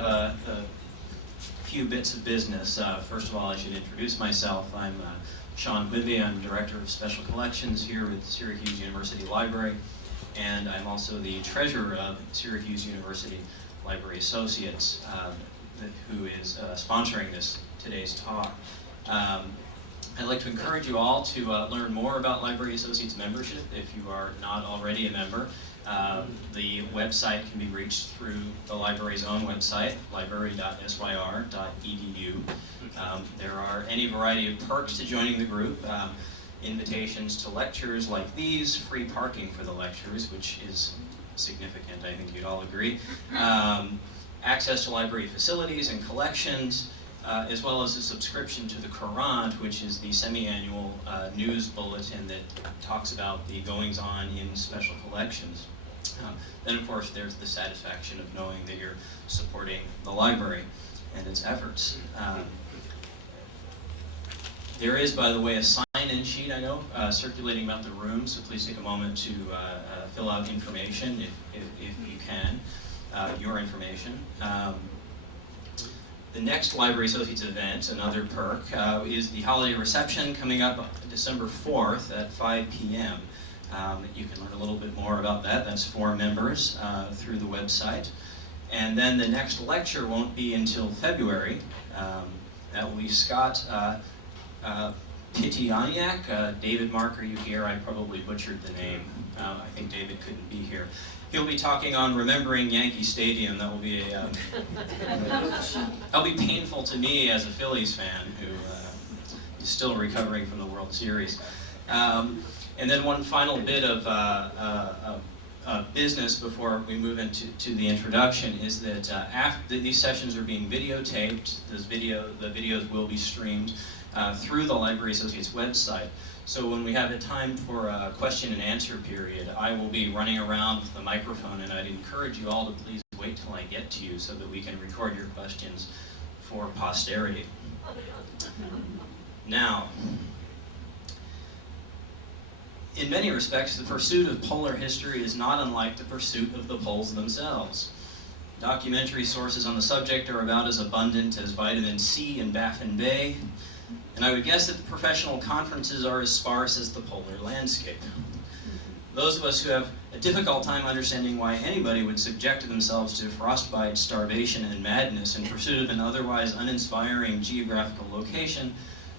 A few bits of business. First of all, I should introduce myself. I'm Sean Whitby. I'm Director of Special Collections here at Syracuse University Library, and I'm also the Treasurer of Syracuse University Library Associates, who is sponsoring today's talk. I'd like to encourage you all to learn more about Library Associates membership if you are not already a member. The website can be reached through the library's own website, library.syr.edu. There are any variety of perks to joining the group, invitations to lectures like these, free parking for the lectures, which is significant, I think you'd all agree, access to library facilities and collections, as well as a subscription to the Courant, which is the semi-annual news bulletin that talks about the goings-on in special collections. Then, of course, there's the satisfaction of knowing that you're supporting the library and its efforts. There is, by the way, a sign-in sheet, I know, circulating about the room, so please take a moment to fill out information, if you can, your information. The next Library Associates event, another perk, is the holiday reception coming up December 4th at 5 p.m. You can learn a little bit more about that. That's for members through the website. And then the next lecture won't be until February. That will be Scott Pitianiak. David Mark, are you here? I probably butchered the name. I think David couldn't be here. He'll be talking on remembering Yankee Stadium. That will be that'll be painful to me as a Phillies fan who is still recovering from the World Series. And then one final bit of business before we move into the introduction is that after these sessions are being videotaped, the videos will be streamed through the Library Associates website. So when we have a time for a question and answer period, I will be running around with the microphone, and I'd encourage you all to please wait till I get to you so that we can record your questions for posterity. Now, in many respects, the pursuit of polar history is not unlike the pursuit of the poles themselves. Documentary sources on the subject are about as abundant as vitamin C in Baffin Bay, and I would guess that the professional conferences are as sparse as the polar landscape. Those of us who have a difficult time understanding why anybody would subject themselves to frostbite, starvation, and madness in pursuit of an otherwise uninspiring geographical location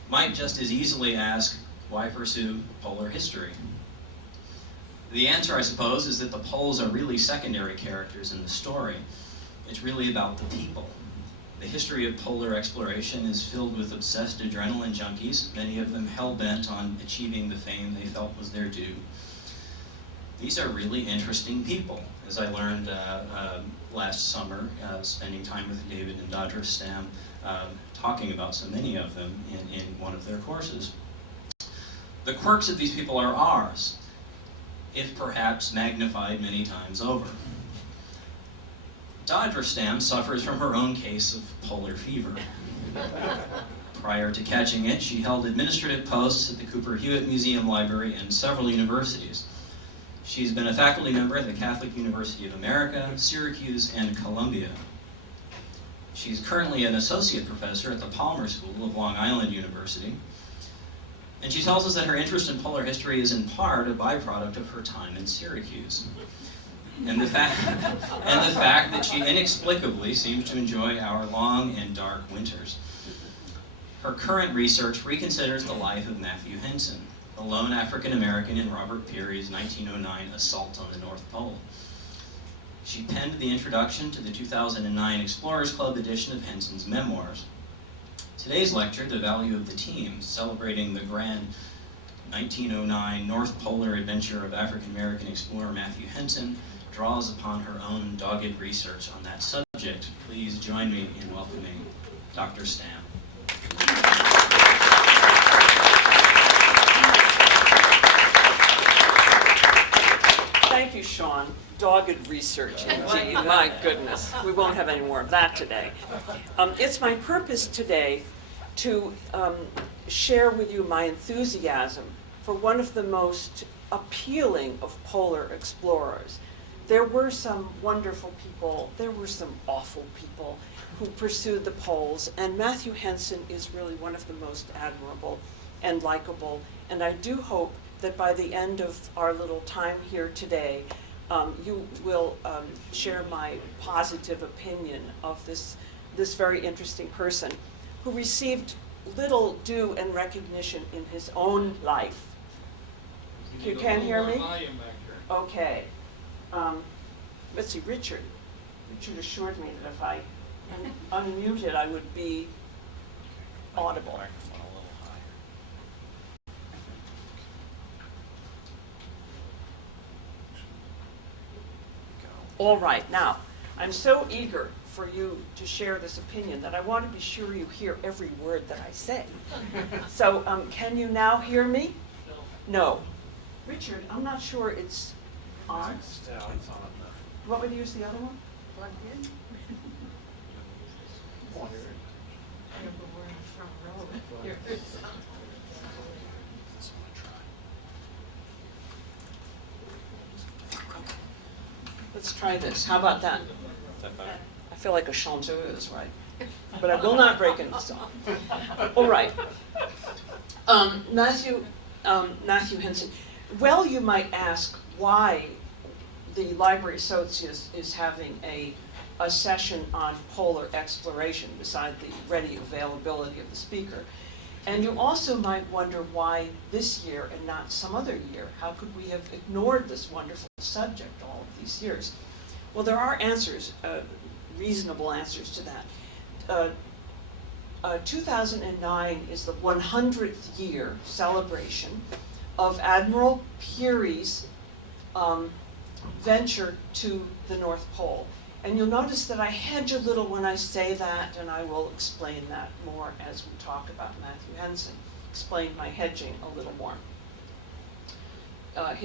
might just as easily ask, why pursue polar history? The answer, I suppose, is that the poles are really secondary characters in the story. It's really about the people. The history of polar exploration is filled with obsessed adrenaline junkies, many of them hell-bent on achieving the fame they felt was their due. These are really interesting people, as I learned last summer, spending time with David and Deirdre Stam, talking about so many of them in one of their courses. The quirks of these people are ours, if perhaps magnified many times over. Deirdre Stam suffers from her own case of polar fever. Prior to catching it, she held administrative posts at the Cooper Hewitt Museum Library and several universities. She's been a faculty member at the Catholic University of America, Syracuse, and Columbia. She's currently an associate professor at the Palmer School of Long Island University. And she tells us that her interest in polar history is in part a byproduct of her time in Syracuse. And the fact that she inexplicably seems to enjoy our long and dark winters. Her current research reconsiders the life of Matthew Henson, the lone African-American in Robert Peary's 1909 assault on the North Pole. She penned the introduction to the 2009 Explorers Club edition of Henson's memoirs. Today's lecture, The Value of the Team, celebrating the grand 1909 North Polar adventure of African-American explorer Matthew Henson, draws upon her own dogged research on that subject. Please join me in welcoming Dr. Stam. Thank you, Sean. Dogged research, indeed. My goodness. We won't have any more of that today. It's my purpose today to share with you my enthusiasm for one of the most appealing of polar explorers, there were some wonderful people, there were some awful people who pursued the poles, and Matthew Henson is really one of the most admirable and likable, and I do hope that by the end of our little time here today, you will share my positive opinion of this very interesting person who received little due and recognition in his own life. You can't hear me? Okay. Let's see, Richard assured me that if I unmuted, I would be audible. All right, now, I'm so eager for you to share this opinion that I want to be sure you hear every word that I say. So, can you now hear me? No. Richard, I'm not sure it's on. It's on enough. You want me to use the other one? Plugged in? Yeah, but we're in the front row. Here. Let's try this. How about that? Is that better? I feel like a chanteuse, right? But I will not break into song. All right. Matthew Henson. Well, you might ask why the Library Associates is having a session on polar exploration beside the ready availability of the speaker. And you also might wonder why this year and not some other year. How could we have ignored this wonderful subject all of these years? Well, there are answers, reasonable answers to that. 2009 is the 100th year celebration of Admiral Puri's venture to the North Pole. And you'll notice that I hedge a little when I say that, and I will explain that more as we talk about Matthew Henson. Explain my hedging a little more. I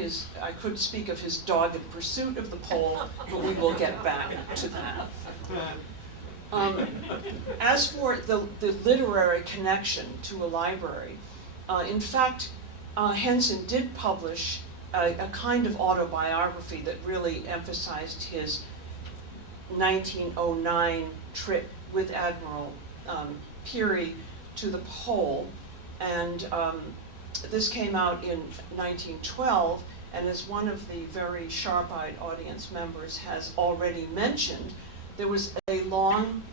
could speak of his dogged pursuit of the pole, but we will get back to that. As for the literary connection to a library, in fact, Henson did publish a kind of autobiography that really emphasized his 1909 trip with Admiral Puri to the pole, and this came out in 1912, and as one of the very sharp-eyed audience members has already mentioned, there was a long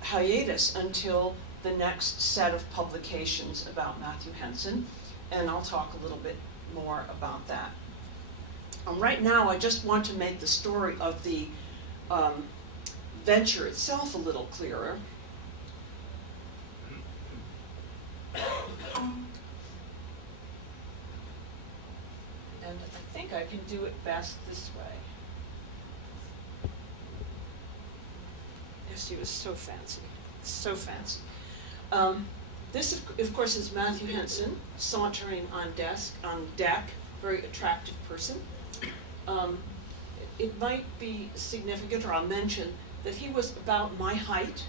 hiatus until the next set of publications about Matthew Henson, and I'll talk a little bit more about that. Right now, I just want to make the story of the venture itself a little clearer. And I think I can do it best this way. Yes, he was so fancy, so fancy. This, of course, is Matthew Henson sauntering on deck, very attractive person. It might be significant, or I'll mention, that he was about my height,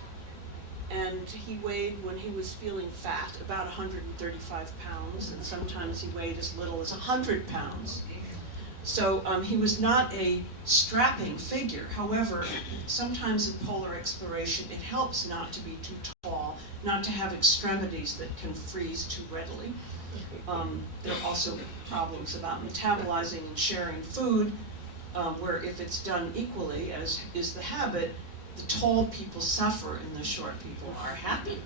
and he weighed, when he was feeling fat, about 135 pounds, and sometimes he weighed as little as 100 pounds. So he was not a strapping figure. However, sometimes in polar exploration, it helps not to be too tall, not to have extremities that can freeze too readily. There are also problems about metabolizing and sharing food, where if it's done equally, as is the habit, the tall people suffer and the short people are happy.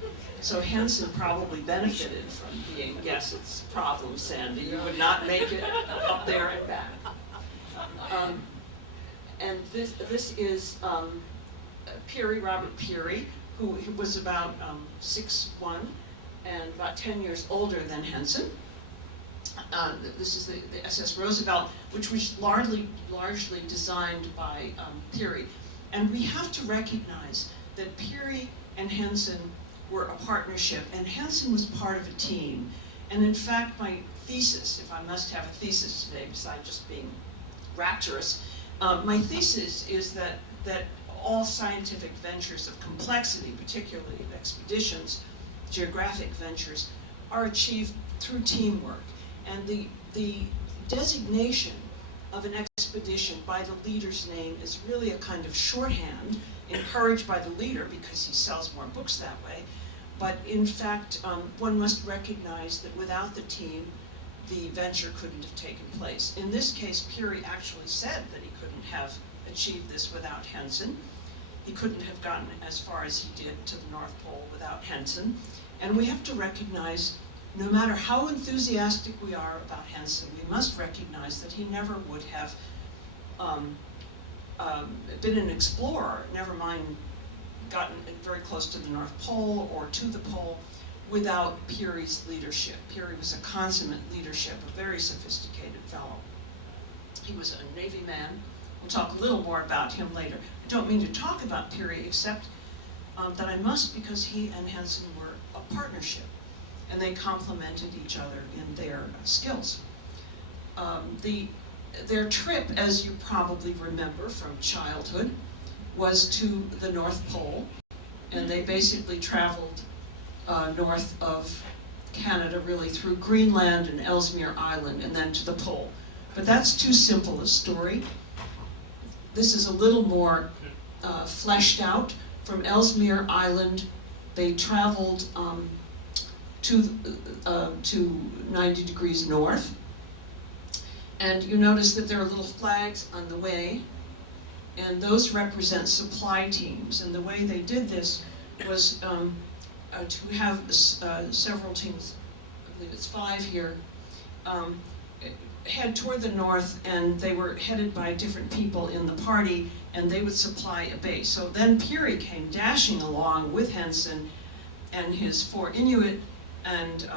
So Henson probably benefited from being, yes, it's a problem, Sandy, you would not make it up there and back. And this is Puri, Robert Puri, who was about 6'1" and about 10 years older than Henson. This is the SS Roosevelt, which was largely designed by Puri. And we have to recognize that Puri and Henson were a partnership, and Henson was part of a team. And in fact, my thesis, if I must have a thesis today, besides just being rapturous, my thesis is that all scientific ventures of complexity, particularly expeditions, geographic ventures, are achieved through teamwork. And the designation of an expedition expedition by the leader's name is really a kind of shorthand, encouraged by the leader because he sells more books that way. But in fact, one must recognize that without the team, the venture couldn't have taken place. In this case, Puri actually said that he couldn't have achieved this without Henson. He couldn't have gotten as far as he did to the North Pole without Henson. And we have to recognize, no matter how enthusiastic we are about Henson, we must recognize that he never would have been an explorer, never mind gotten very close to the North Pole or to the pole, without Puri's leadership. Puri was a consummate leadership, a very sophisticated fellow. He was a Navy man. We'll talk a little more about him later. I don't mean to talk about Puri, except that I must, because he and Henson were a partnership, and they complemented each other in their skills. Their trip, as you probably remember from childhood, was to the North Pole, and they basically traveled north of Canada, really through Greenland and Ellesmere Island, and then to the pole. But that's too simple a story. This is a little more fleshed out. From Ellesmere Island, they traveled to 90 degrees north. And you notice that there are little flags on the way, and those represent supply teams. And the way they did this was to have several teams, I believe it's 5 here, head toward the north, and they were headed by different people in the party, and they would supply a base. So then Puri came dashing along with Henson and his 4 Inuit and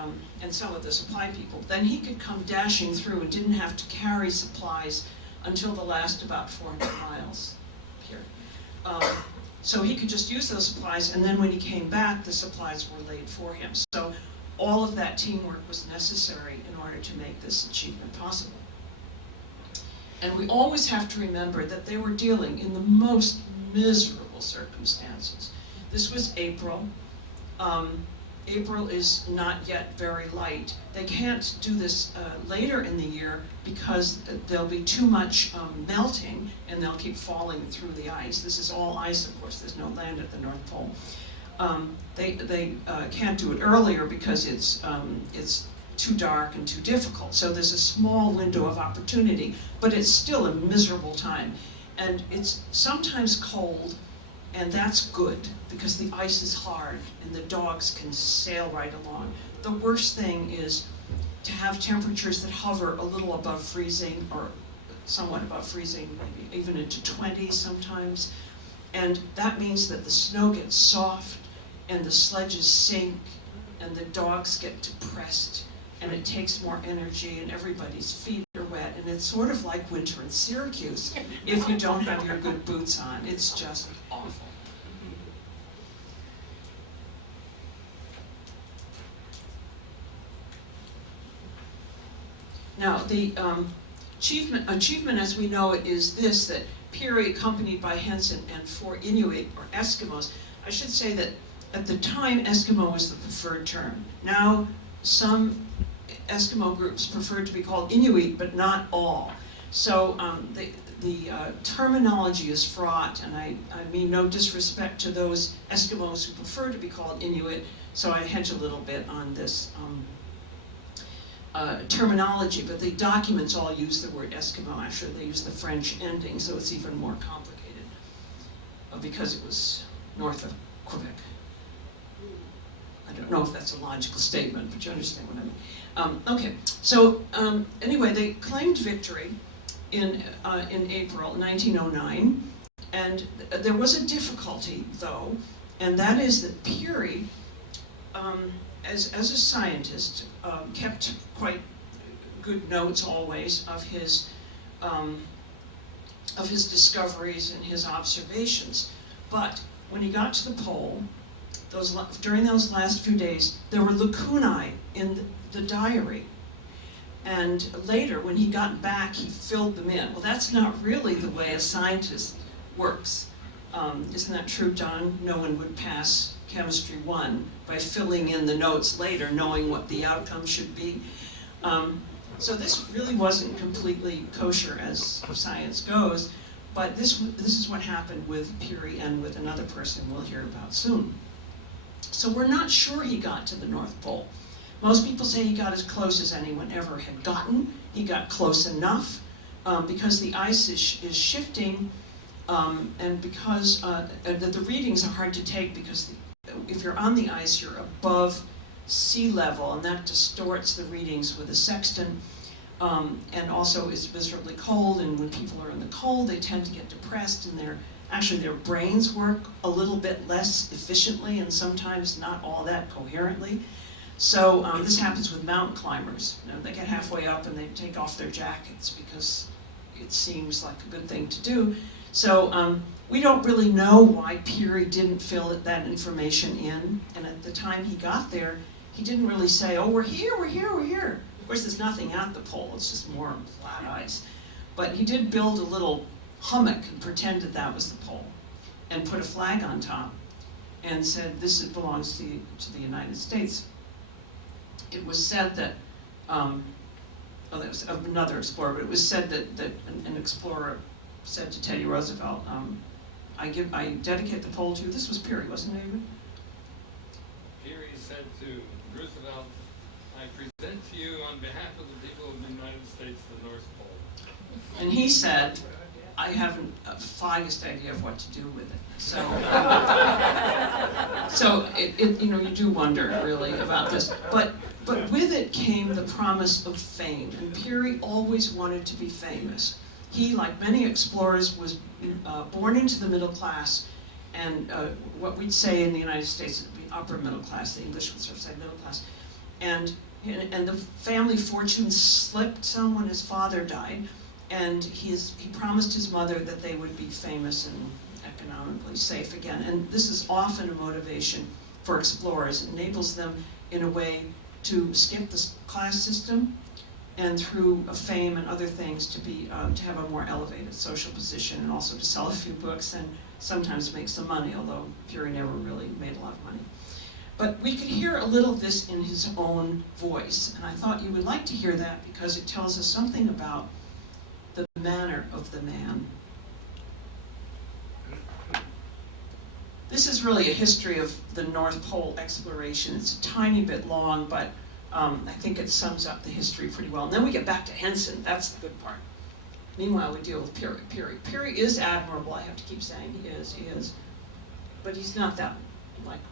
some of the supply people. Then he could come dashing through and didn't have to carry supplies until the last about 400 miles here. So he could just use those supplies, and then when he came back, the supplies were laid for him. So all of that teamwork was necessary in order to make this achievement possible. And we always have to remember that they were dealing in the most miserable circumstances. This was April. April is not yet very light. They can't do this later in the year because there'll be too much melting, and they'll keep falling through the ice. This is all ice, of course. There's no land at the North Pole. They can't do it earlier because it's too dark and too difficult. So there's a small window of opportunity, but it's still a miserable time. And it's sometimes cold, and that's good because the ice is hard and the dogs can sail right along. The worst thing is to have temperatures that hover a little above freezing, or somewhat above freezing, maybe even into 20s sometimes. And that means that the snow gets soft and the sledges sink and the dogs get depressed, and it takes more energy and everybody's feet are wet, and it's sort of like winter in Syracuse if you don't have your good boots on. It's just awful. Now, the achievement as we know it is this, that Puri, accompanied by Henson and 4 Inuit, or Eskimos. I should say that at the time, Eskimo was the preferred term. Now, some Eskimo groups prefer to be called Inuit, but not all. So the terminology is fraught, and I mean no disrespect to those Eskimos who prefer to be called Inuit, so I hedge a little bit on this terminology, but the documents all use the word Eskimo. Actually, they use the French ending, so it's even more complicated because it was north of Quebec. I don't know if that's a logical statement, but you understand what I mean. Okay, so anyway, they claimed victory in April 1909, and there was a difficulty, though, and that is that Puri, as a scientist, kept quite good notes always of his discoveries and his observations. But when he got to the pole, during those last few days, there were lacunae in the diary. And later, when he got back, he filled them in. Well, that's not really the way a scientist works. Isn't that true, Don? No one would pass Chemistry 1 by filling in the notes later, knowing what the outcome should be. So this really wasn't completely kosher as science goes, but this is what happened with Puri and with another person we'll hear about soon. So we're not sure he got to the North Pole. Most people say he got as close as anyone ever had gotten. He got close enough because the ice is shifting, and because the readings are hard to take because if you're on the ice, you're above sea level, and that distorts the readings with a sextant, and also is miserably cold, and when people are in the cold, they tend to get depressed, and their brains work a little bit less efficiently, and sometimes not all that coherently. So this happens with mountain climbers. You know, they get halfway up and they take off their jackets because it seems like a good thing to do. So we don't really know why Puri didn't fill that information in, and at the time he got there, he didn't really say, oh, we're here, we're here, we're here. Of course, there's nothing at the pole, it's just more flat ice. But he did build a little hummock and pretended that was the pole, and put a flag on top, and said, this belongs to the United States. It was said that, that was another explorer, but it was said that an explorer said to Teddy Roosevelt, I dedicate the pole to you. This was Puri, wasn't it, David? Puri said to Roosevelt, I present to you on behalf of the people of the United States the North Pole. And he said, I haven't the foggiest idea of what to do with it. So, you do wonder really about this. But with it came the promise of fame, and Puri always wanted to be famous. He, like many explorers, was born into the middle class, and what we'd say in the United States would be upper middle class. The English would sort of say middle class. And the family fortune slipped some when his father died, and he promised his mother that they would be famous and economically safe again. And this is often a motivation for explorers. It enables them, in a way, to skip the class system, and through fame and other things to have a more elevated social position, and also to sell a few books and sometimes make some money, although Puri never really made a lot of money. But we could hear a little of this in his own voice, and I thought you would like to hear that because it tells us something about the manner of the man. This is really a history of the North Pole exploration. It's a tiny bit long, but I think it sums up the history pretty well. And then we get back to Henson. That's the good part. Meanwhile, we deal with Puri. Puri is admirable. I have to keep saying he is. But he's not that likable.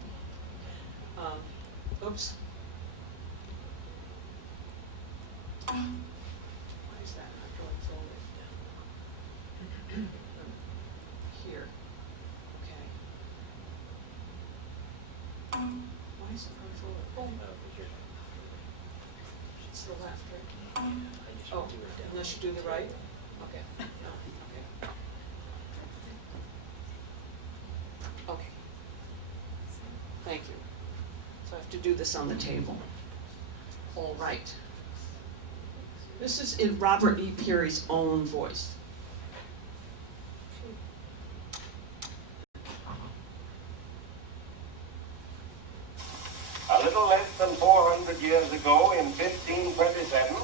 Oops. Why is that not going forward? Here. Okay. Why is it going forward? It's the left, right? Oh, unless you do the right? Okay. No. Okay. Okay. Thank you. So I have to do this on the table. All right. This is in Robert E. Puri's own voice. A little less than 400 years ago, in 1527,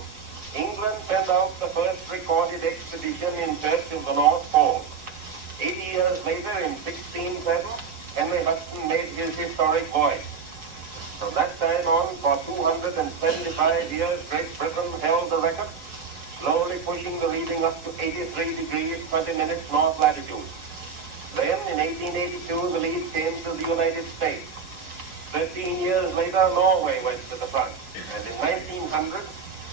England sent out the first recorded expedition in search of the North Pole. 80 years later, in 1607, Henry Hudson made his historic voyage. From that time on, for 275 years, Great Britain held the record, slowly pushing the reading up to 83 degrees 20 minutes north latitude. Then, in 1882, the lead came to the United States. 13 years later, Norway went to the front, and in 1900,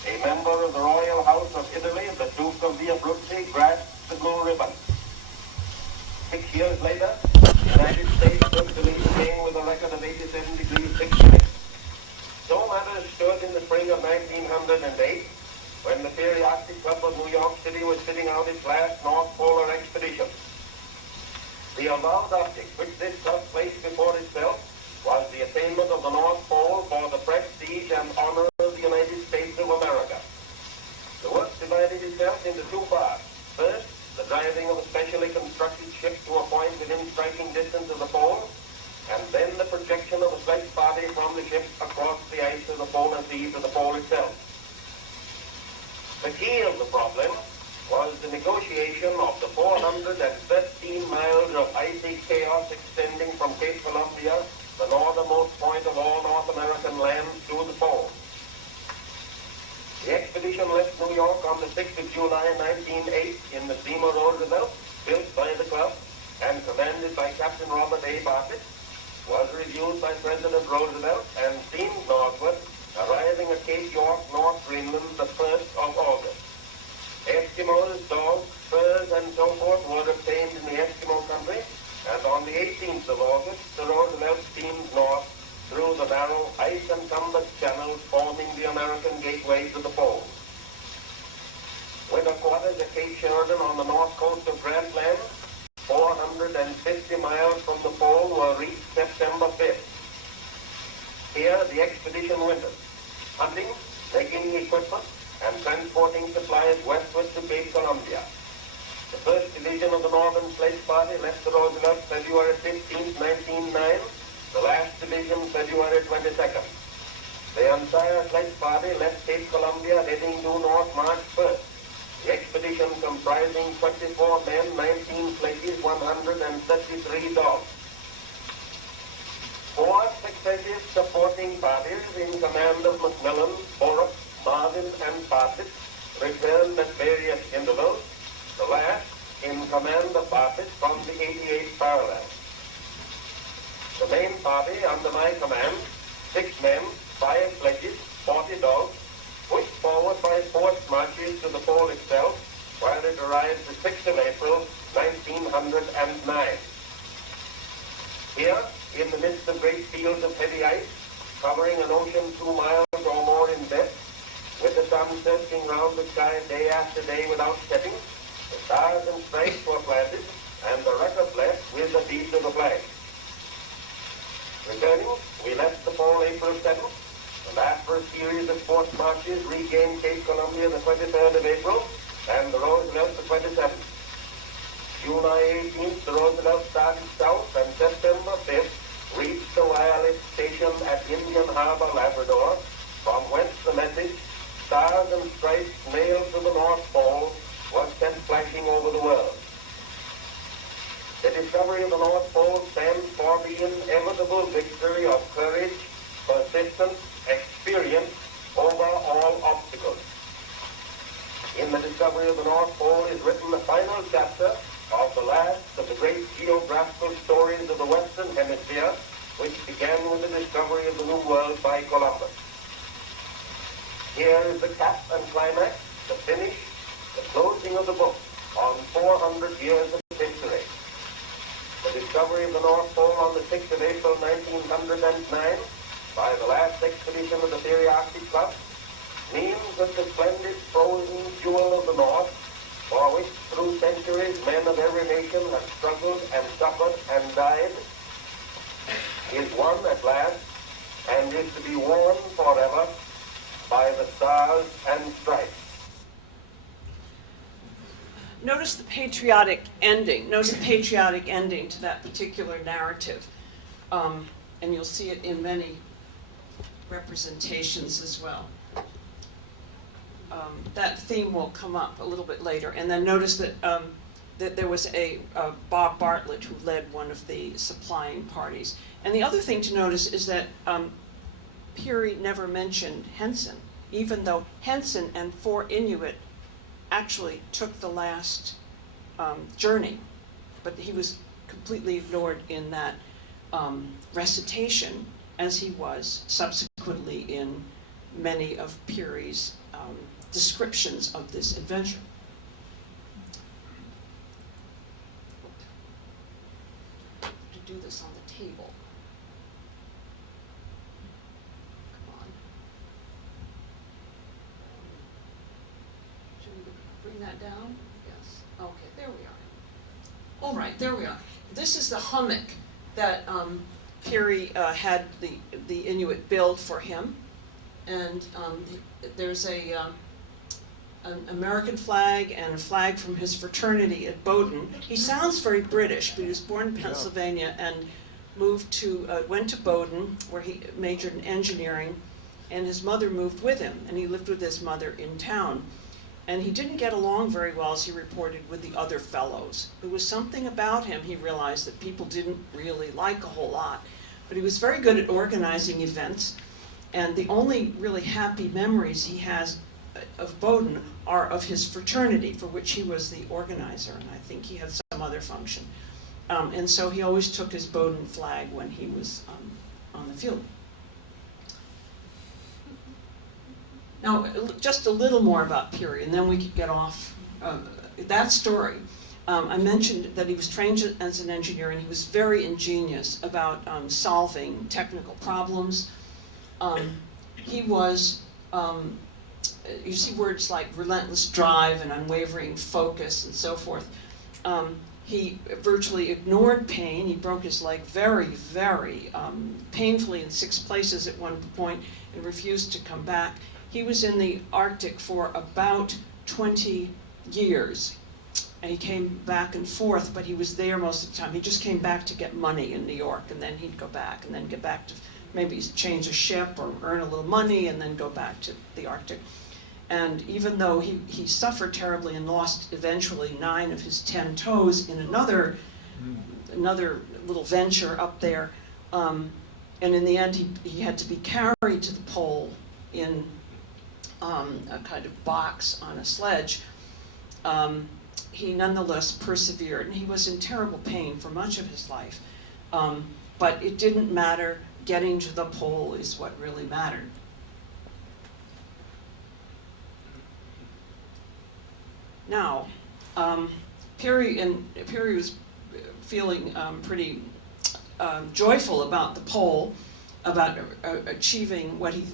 a member of the Royal House of Italy, the Duke of the Abruzzi, grasped the blue ribbon. 6 years later, the United States took the lead again with a record of 87 degrees 6 minutes. So matters stood in the spring of 1908, when the Periodic Club of New York City was sitting out its last North Polar expedition. The avowed object which this club placed before itself was the attainment of the North Pole for the prestige and honor of the United States of America. The work divided itself into two parts. First, the driving of a specially constructed ship to a point within striking distance of the pole, and then the projection of a sledge party from the ship across the ice of the polar sea to the pole itself. problem was the negotiation of the 413 miles of icy chaos extending from Cape Columbia, the northernmost point of all North American land, to the pole. The expedition left New York on the 6th of July 1908 in the steamer Roosevelt, built by the club and commanded by Captain Robert A. Bartlett, was reviewed by President Roosevelt and steamed northward, arriving at Cape York, North Greenland, the 1st of August. Eskimos, dogs, furs, and so forth were obtained in the Eskimo country, and on the 18th of August, the Roosevelt steamed north through the narrow, ice-encumbered channels forming the American gateway to the pole. Winter quarters at Cape Sheridan on the north coast of Grant Land, 450 miles from the pole, were reached September 5th. Here, the expedition wintered, hunting, making equipment, and transporting supplies westward to Cape Columbia. The 1st Division of the Northern Sledge Party left the Roosevelt February 15, 1909, the last division February 22nd. The entire sledge party left Cape Columbia heading due north March 1st. The expedition comprising 24 men, 19 sledges, 133 dogs. 4 successive supporting parties in command of McMillan, Borup, Marvin, and Bartlett returned at various intervals, the last in command of Bartlett from the 88th parallel. The main party under my command, 6 men, 5 sledges, 40 dogs, pushed forward by forced marches to the pole itself, while it arrived the 6th of April, 1909. Here, in the midst of great fields of heavy ice, covering an ocean 2 miles or more in depth, with the sun searching round the sky day after day without setting, the stars and stripes were planted, and the record left with the beads of the flag. Returning, we left the pole April 7th, and after a series of forced marches regained Cape Columbia the 23rd of April, and the Roosevelt the 27th. July 18th, the Roosevelt started south, and September 5th reached the wireless station at Indian Harbor, Labrador, from whence the message, "Stars and stripes nailed to the North Pole," was sent flashing over the world. The discovery of the North Pole stands for the inevitable victory of courage, persistence, experience over all obstacles. In the discovery of the North Pole is written the final chapter of the last of the great geographical stories of the Western Hemisphere, which began with the discovery of the New World by Columbus. Here is the cap and climax, the finish, the closing of the book on 400 years of history. The discovery of the North Pole on the 6th of April 1909 by the last expedition of the Theory Arctic Club means that the splendid frozen jewel of the North, for which through centuries men of every nation have struggled and suffered and died, is won at last and is to be worn forever by the stars and stripes. Notice the patriotic ending. Notice the patriotic ending to that particular narrative. And you'll see it in many representations as well. That theme will come up a little bit later. And then notice that that there was a Bob Bartlett who led one of the supplying parties. And the other thing to notice is that Puri never mentioned Henson, even though Henson and 4 Inuit actually took the last journey, but he was completely ignored in that recitation, as he was subsequently in many of Puri's descriptions of this adventure. To do this on the table. Come on. Should we bring that down? Yes. Okay, there we are. All right, there we are. This is the hummock that Puri had the Inuit build for him, and there's an American flag and a flag from his fraternity at Bowdoin. He sounds very British, but he was born in Pennsylvania and went to Bowdoin, where he majored in engineering, and his mother moved with him, and he lived with his mother in town. And he didn't get along very well, as he reported, with the other fellows. There was something about him, he realized, that people didn't really like a whole lot. But he was very good at organizing events, and the only really happy memories he has of Bowdoin are of his fraternity, for which he was the organizer, and I think he had some other function. And so he always took his Bowdoin flag when he was on the field. Now, just a little more about Puri, and then we could get off that story. I mentioned that he was trained as an engineer, and he was very ingenious about solving technical problems. He was, you see words like relentless drive and unwavering focus and so forth. He virtually ignored pain. He broke his leg very, very painfully in 6 places at one point and refused to come back. He was in the Arctic for about 20 years. And he came back and forth, but he was there most of the time. He just came back to get money in New York, and then he'd go back, and then get back to maybe change a ship or earn a little money, and then go back to the Arctic. And even though he suffered terribly and lost eventually 9 of his 10 toes in another little venture up there, and in the end he had to be carried to the pole in a kind of box on a sledge. He nonetheless persevered, and he was in terrible pain for much of his life. But it didn't matter. Getting to the pole is what really mattered. Now, Puri was feeling pretty joyful about the pole, about achieving what he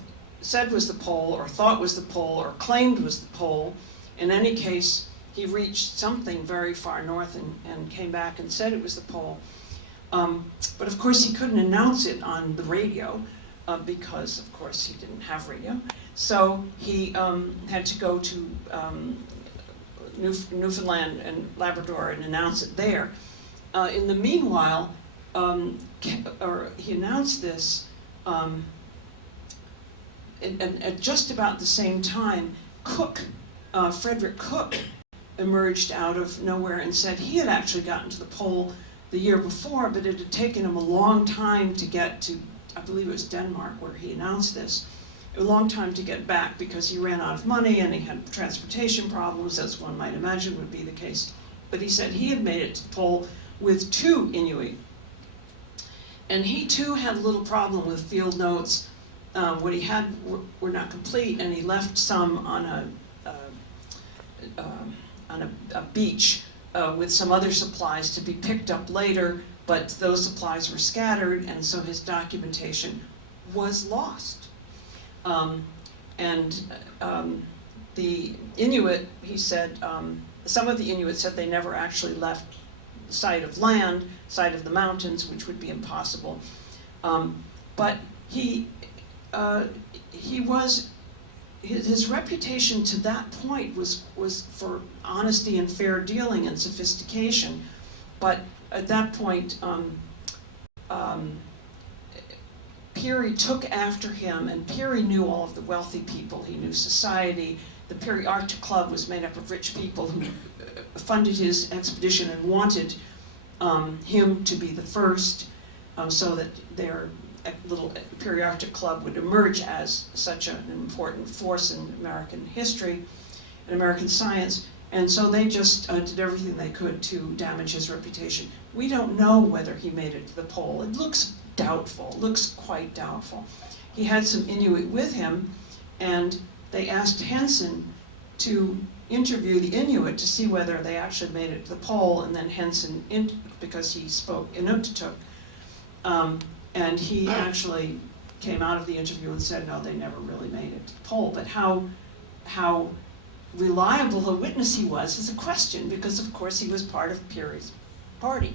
said was the pole, or thought was the pole, or claimed was the pole. In any case, he reached something very far north and came back and said it was the pole. But of course he couldn't announce it on the radio because of course he didn't have radio. So he had to go to Newfoundland and Labrador and announce it there. In the meanwhile, he announced this and at just about the same time, Frederick Cook emerged out of nowhere and said he had actually gotten to the pole the year before, but it had taken him a long time to get to, I believe it was Denmark where he announced this, a long time to get back because he ran out of money and he had transportation problems, as one might imagine would be the case. But he said he had made it to the pole with 2 Inuit. And he too had a little problem with field notes. What he had were not complete, and he left some on a beach with some other supplies to be picked up later, but those supplies were scattered, and so his documentation was lost. The Inuit, he said, some of the Inuit said they never actually left the site of land, site of the mountains, which would be impossible. But his reputation to that point was for honesty and fair dealing and sophistication. But at that point, Puri took after him, and Puri knew all of the wealthy people. He knew society. The Puri Arctic Club was made up of rich people who funded his expedition and wanted him to be the first, so that their little Puri Arctic Club would emerge as such an important force in American history and American science. And so they just did everything they could to damage his reputation. We don't know whether he made it to the pole. It looks doubtful, looks quite doubtful. He had some Inuit with him, and they asked Henson to interview the Inuit to see whether they actually made it to the pole, and then Henson, because he spoke Inuktitut, and he actually came out of the interview and said, no, they never really made it to the pole. But how reliable a witness he was is a question, because of course he was part of Puri's party.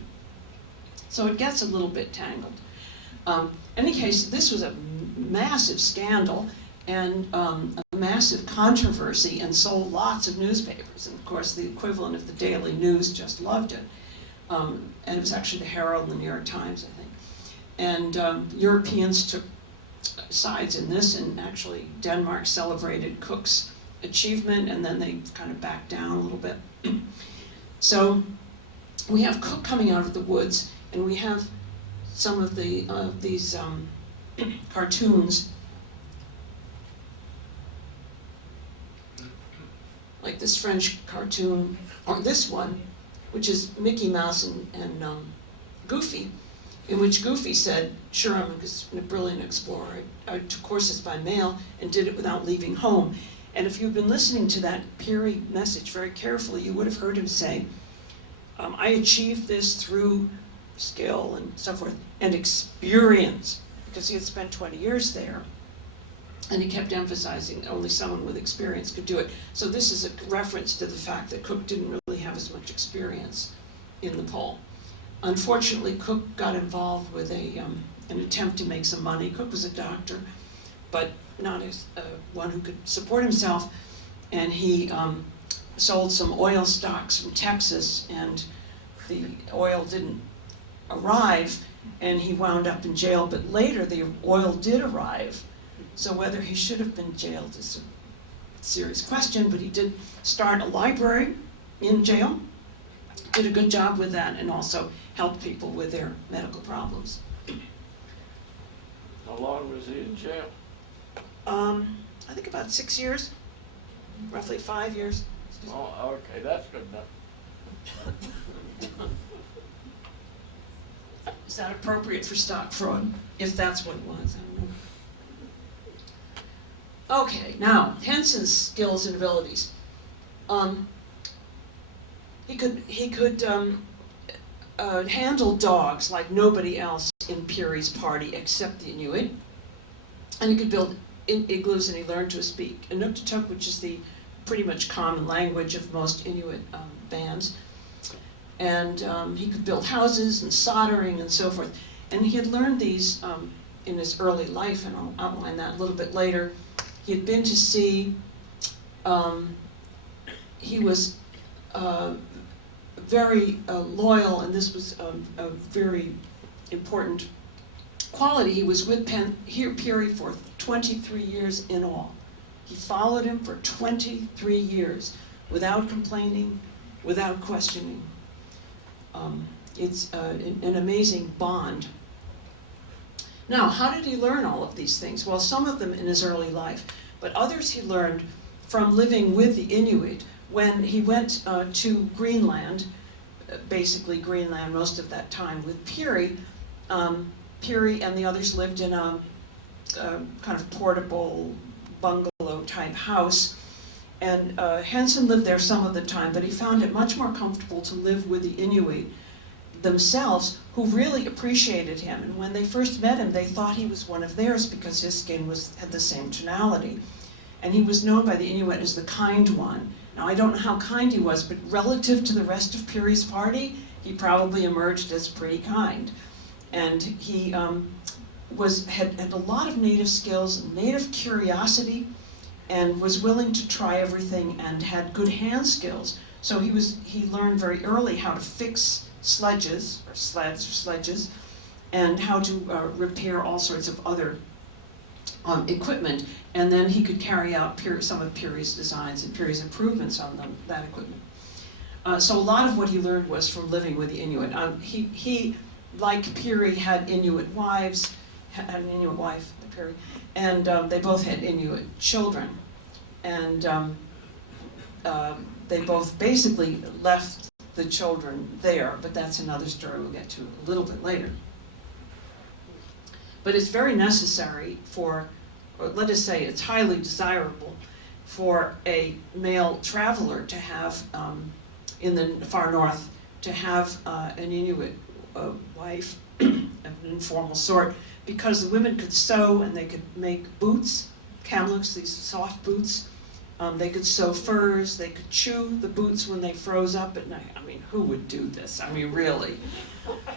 So it gets a little bit tangled. In any case, this was a massive scandal and a massive controversy, and sold lots of newspapers. And of course the equivalent of the Daily News just loved it. And it was actually the Herald and the New York Times, I think. And Europeans took sides in this, and actually Denmark celebrated Cook's achievement, and then they kind of back down a little bit. So we have Cook coming out of the woods, and we have some of these cartoons, like this French cartoon, or this one, which is Mickey Mouse and Goofy, in which Goofy said, "Sure, I'm a brilliant explorer. I took courses by mail and did it without leaving home." And if you've been listening to that Puri message very carefully, you would have heard him say, "I achieved this through skill and so forth, and experience," because he had spent 20 years there. And he kept emphasizing only someone with experience could do it. So this is a reference to the fact that Cook didn't really have as much experience in the pole. Unfortunately, Cook got involved with an attempt to make some money. Cook was a doctor, but not as one who could support himself. And he sold some oil stocks from Texas, and the oil didn't arrive, and he wound up in jail. But later, the oil did arrive. So whether he should have been jailed is a serious question, but he did start a library in jail, did a good job with that, and also helped people with their medical problems. How long was he in jail? I think about 6 years, roughly 5 years. Oh, okay, that's good enough. Is that appropriate for stock fraud? If that's what it was, I don't know. Okay, now, Henson's skills and abilities. He could handle dogs like nobody else in Puri's party except the Inuit. And he could build igloos, and he learned to speak Inuktitut, which is the pretty much common language of most Inuit bands. And he could build houses and soldering and so forth. And he had learned these in his early life, and I'll outline that a little bit later. He had been to sea. He was very loyal, and this was a very important quality. He was with Puri for 23 years in all. He followed him for 23 years without complaining, without questioning. It's an amazing bond. Now, how did he learn all of these things? Well, some of them in his early life, but others he learned from living with the Inuit. When he went to Greenland, basically Greenland most of that time with Puri, Puri and the others lived in a kind of portable bungalow type house. And Henson lived there some of the time, but he found it much more comfortable to live with the Inuit themselves, who really appreciated him. And when they first met him, they thought he was one of theirs because his skin had the same tonality. And he was known by the Inuit as the kind one. Now, I don't know how kind he was, but relative to the rest of Puri's party, he probably emerged as pretty kind. And he had a lot of native skills, native curiosity, and was willing to try everything, and had good hand skills. So he learned very early how to fix sledges, or sledges, and how to repair all sorts of other equipment. And then he could carry out some of Puri's designs and Puri's improvements on that equipment. So a lot of what he learned was from living with the Inuit. He, like Puri, had Inuit wives, had an Inuit wife, Puri, and they both had Inuit children. And they both basically left the children there, but that's another story we'll get to a little bit later. But it's very necessary for, or let us say it's highly desirable for a male traveler to have, in the far north, to have an Inuit wife of an informal sort, because the women could sew and they could make boots, camlooks, these soft boots. They could sew furs, they could chew the boots when they froze up at night. I mean, who would do this? I mean, really.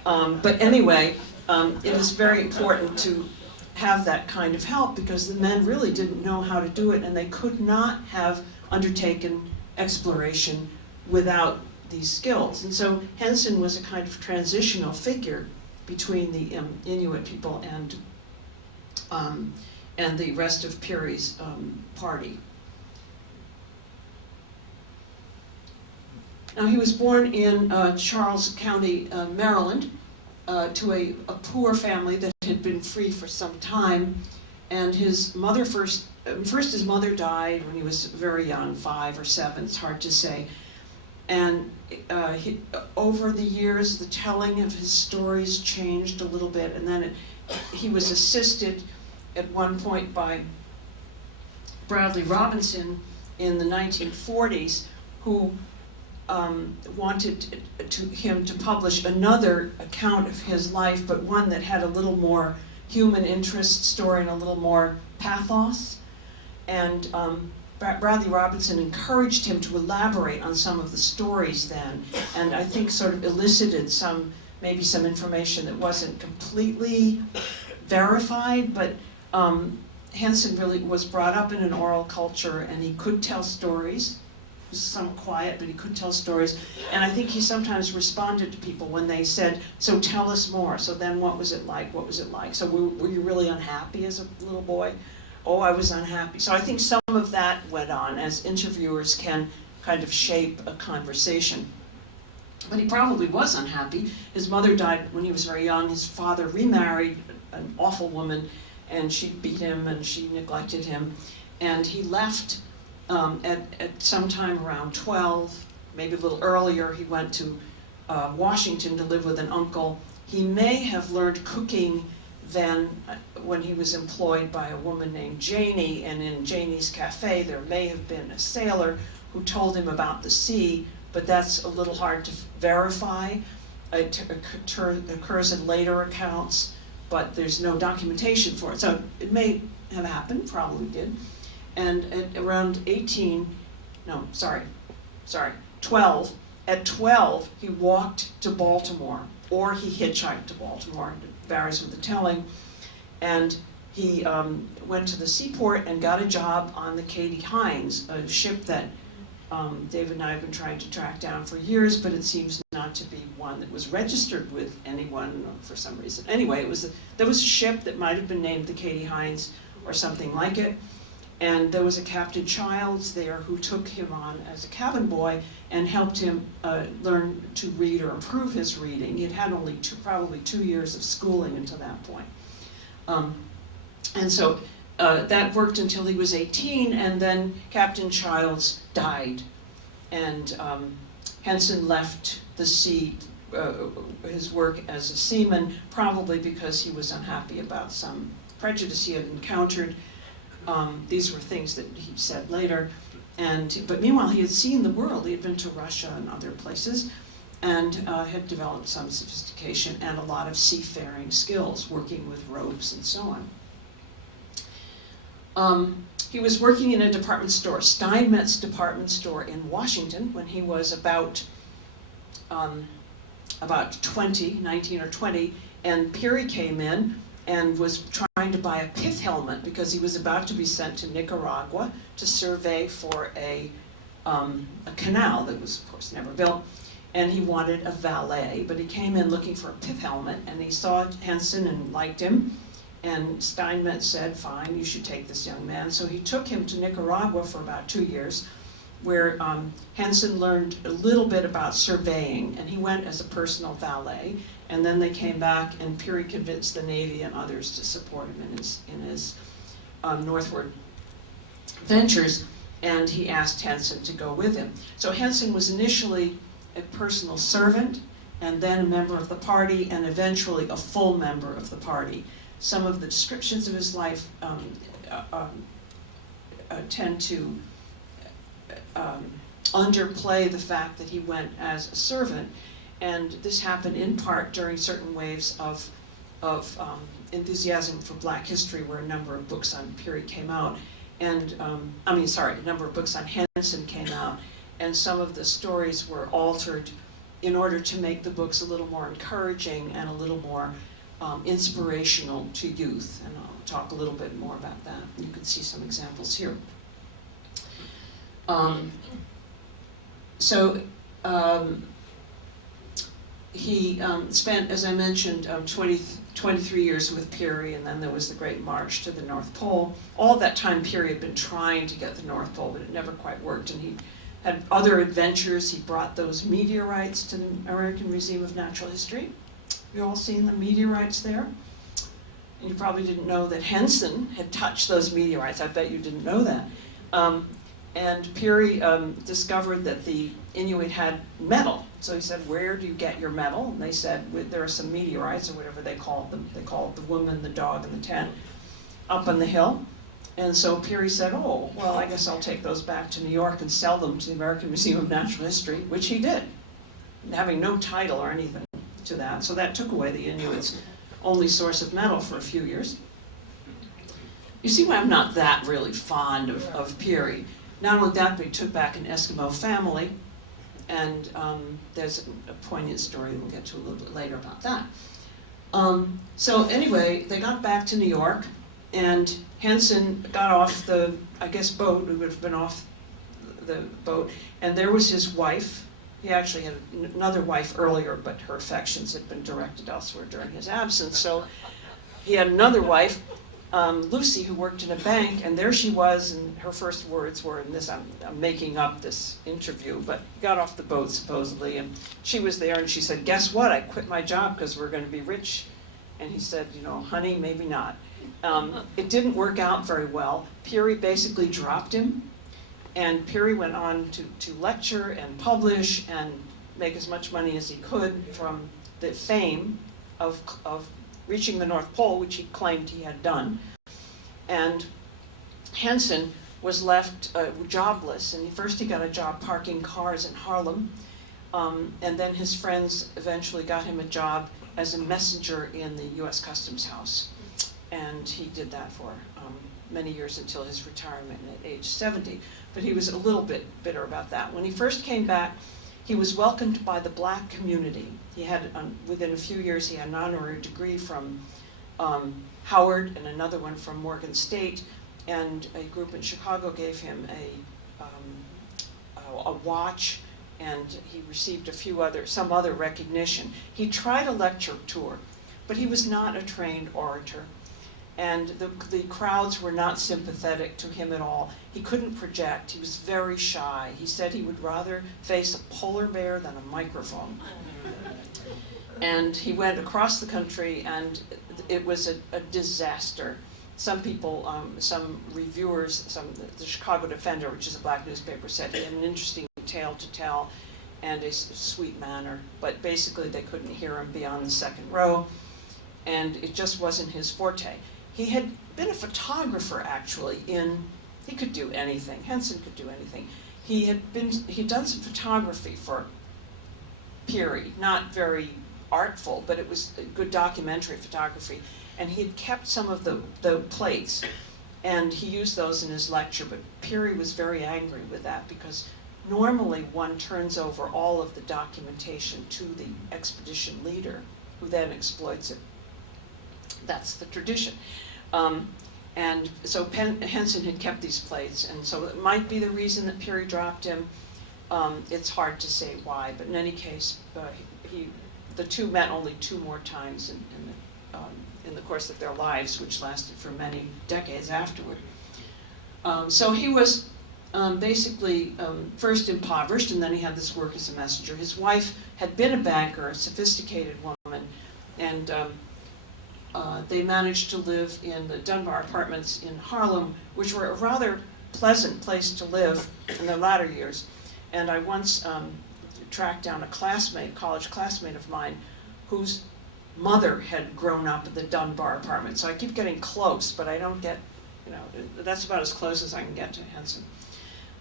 But anyway, it is very important to have that kind of help, because the men really didn't know how to do it, and they could not have undertaken exploration without these skills. And so Henson was a kind of transitional figure between the Inuit people and the rest of Puri's party. Now, he was born in Charles County, Maryland, to a poor family that had been free for some time. And his mother first his mother died when he was very young, 5 or 7, it's hard to say. And over the years, the telling of his stories changed a little bit, and then he was assisted at one point by Bradley Robinson in the 1940s, who wanted him to publish another account of his life, but one that had a little more human interest story and a little more pathos. And Bradley Robinson encouraged him to elaborate on some of the stories then, and I think sort of elicited maybe some information that wasn't completely verified, but Henson really was brought up in an oral culture, and he could tell stories. He was somewhat quiet, but he could tell stories. And I think he sometimes responded to people when they said, "So tell us more. So then what was it like? What was it like? So were you really unhappy as a little boy?" "Oh, I was unhappy." So I think some of that went on, as interviewers can kind of shape a conversation. But he probably was unhappy. His mother died when he was very young. His father remarried an awful woman, and she beat him and she neglected him. And he left at some time around 12, maybe a little earlier. He went to Washington to live with an uncle. He may have learned cooking then when he was employed by a woman named Janie, and in Janie's cafe there may have been a sailor who told him about the sea, but that's a little hard to verify. It occurs in later accounts, but there's no documentation for it. So it may have happened, probably did. And at around 12, at 12 he walked to Baltimore, or he hitchhiked to Baltimore, it varies with the telling, and he went to the seaport and got a job on the Katie Hines, a ship that David and I have been trying to track down for years, but it seems not to be one that was registered with anyone for some reason. Anyway, there was a ship that might have been named the Katie Hines or something like it, and there was a Captain Childs there who took him on as a cabin boy and helped him learn to read or improve his reading. He'd had only probably 2 years of schooling until that point. And so that worked until he was 18, and then Captain Childs died, and Henson left the sea, his work as a seaman, probably because he was unhappy about some prejudice he had encountered. These were things that he said later, but meanwhile he had seen the world. He had been to Russia and other places, and had developed some sophistication and a lot of seafaring skills, working with ropes and so on. He was working in a department store, Steinmetz department store in Washington, when he was about 19 or 20, and Puri came in and was trying to buy a pith helmet because he was about to be sent to Nicaragua to survey for a canal that was, of course, never built, and he wanted a valet, but he came in looking for a pith helmet, and he saw Henson and liked him, and Steinmetz said, "Fine, you should take this young man." So he took him to Nicaragua for about 2 years, where Henson learned a little bit about surveying, and he went as a personal valet, and then they came back, and Puri convinced the Navy and others to support him in his northward ventures, and he asked Henson to go with him. So Henson was initially a personal servant, and then a member of the party, and eventually a full member of the party. Some of the descriptions of his life tend to underplay the fact that he went as a servant, and this happened in part during certain waves of enthusiasm for Black history, where a number of books on Puri came out, and a number of books on Henson came out, and some of the stories were altered in order to make the books a little more encouraging and a little more inspirational to youth, and I'll talk a little bit more about that. You can see some examples here. He spent, as I mentioned, 23 years with Puri, and then there was the Great March to the North Pole. All that time Puri had been trying to get the North Pole, but it never quite worked, and he had other adventures. He brought those meteorites to the American Museum of Natural History. You all seen the meteorites there? And you probably didn't know that Henson had touched those meteorites. I bet you didn't know that. And Puri discovered that the Inuit had metal. So he said, where do you get your metal? And they said, there are some meteorites, or whatever they called them. They called the woman, the dog, and the tent, up on the hill. And so Puri said, oh, well, I guess I'll take those back to New York and sell them to the American Museum of Natural History, which he did, having no title or anything to that. So that took away the Inuits' only source of metal for a few years. You see why I'm not that really fond of Puri. Not only that, but he took back an Eskimo family, and there's a poignant story we'll get to a little bit later about that. So anyway, they got back to New York, and Henson got off the, I guess, boat. He would have been off the boat, and there was his wife. He actually had another wife earlier, but her affections had been directed elsewhere during his absence. So he had another wife, Lucy, who worked in a bank, and there she was, and her first words were, and this, I'm making up this interview, but got off the boat supposedly, and she was there, and she said, guess what, I quit my job because we're going to be rich. And he said, you know, honey, maybe not. It didn't work out very well. Puri basically dropped him, and Puri went on to lecture and publish and make as much money as he could from the fame of reaching the North Pole, which he claimed he had done. And Henson was left jobless, and first he got a job parking cars in Harlem, and then his friends eventually got him a job as a messenger in the U.S. Customs House. And he did that for many years until his retirement at age 70. But he was a little bit bitter about that. When he first came back, he was welcomed by the black community. He had, within a few years, he had an honorary degree from Howard and another one from Morgan State, and a group in Chicago gave him a watch, and he received some other recognition. He tried a lecture tour, but he was not a trained orator, and the crowds were not sympathetic to him at all. He couldn't project. He was very shy. He said he would rather face a polar bear than a microphone. And he went across the country, and it was a disaster. Some people, some reviewers, the Chicago Defender, which is a black newspaper, said he had an interesting tale to tell and a sweet manner, but basically they couldn't hear him beyond the second row, and it just wasn't his forte. He had been a photographer, actually, he could do anything. Henson could do anything. He'd done some photography for Puri, not very artful, but it was good documentary photography. And he had kept some of the plates, and he used those in his lecture, but Puri was very angry with that, because normally one turns over all of the documentation to the expedition leader, who then exploits it. That's the tradition. And so Henson had kept these plates, and so it might be the reason that Puri dropped him. It's hard to say why, but in any case, the two met only 2 more times in the course of their lives, which lasted for many decades afterward. So he was basically first impoverished, and then he had this work as a messenger. His wife had been a banker, a sophisticated woman, and they managed to live in the Dunbar apartments in Harlem, which were a rather pleasant place to live in their latter years. And I once tracked down a college classmate of mine, whose mother had grown up in the Dunbar apartment. So I keep getting close, but I don't get, that's about as close as I can get to Henson.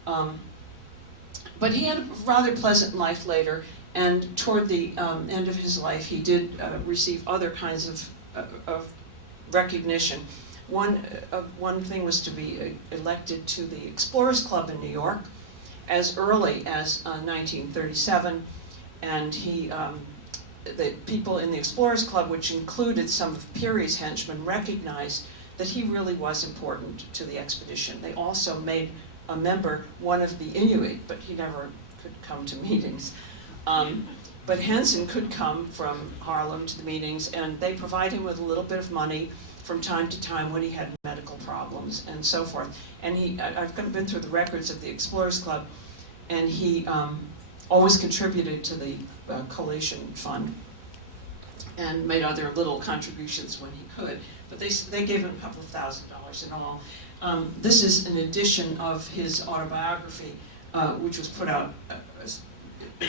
But he had a rather pleasant life later, and toward the end of his life, he did receive other kinds of recognition. One thing was to be elected to the Explorers Club in New York as early as 1937, and the people in the Explorers Club, which included some of Puri's henchmen, recognized that he really was important to the expedition. They also made a member one of the Inuit, but he never could come to meetings. But Henson could come from Harlem to the meetings, and they provide him with a little bit of money from time to time when he had medical problems and so forth. And I've been through the records of the Explorers Club, and he always contributed to the collation fund and made other little contributions when he could. But they gave him a couple of $1,000 in all. This is an edition of his autobiography, which was put out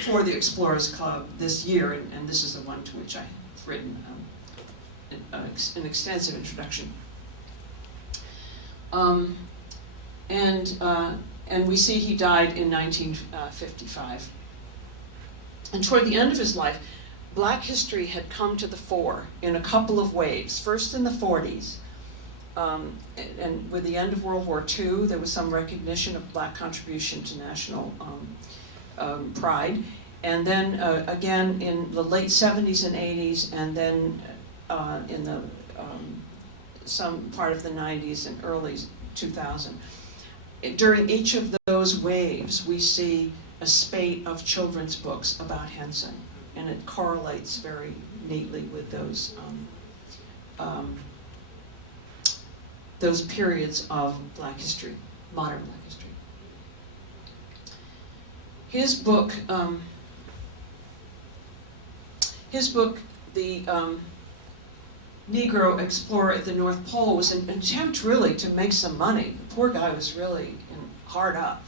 for the Explorers Club this year, and this is the one to which I've written an extensive introduction. And we see he died in 1955. And toward the end of his life, Black history had come to the fore in a couple of waves. First in the 40s, and with the end of World War II, there was some recognition of Black contribution to national pride. And then again in the late 70s and 80s, and then in the some part of the 90s and early 2000. During each of those waves, we see a spate of children's books about Henson, and it correlates very neatly with those periods of Black history, modern Black history. His book, The Negro Explorer at the North Pole, was an attempt really to make some money. The poor guy was really hard up.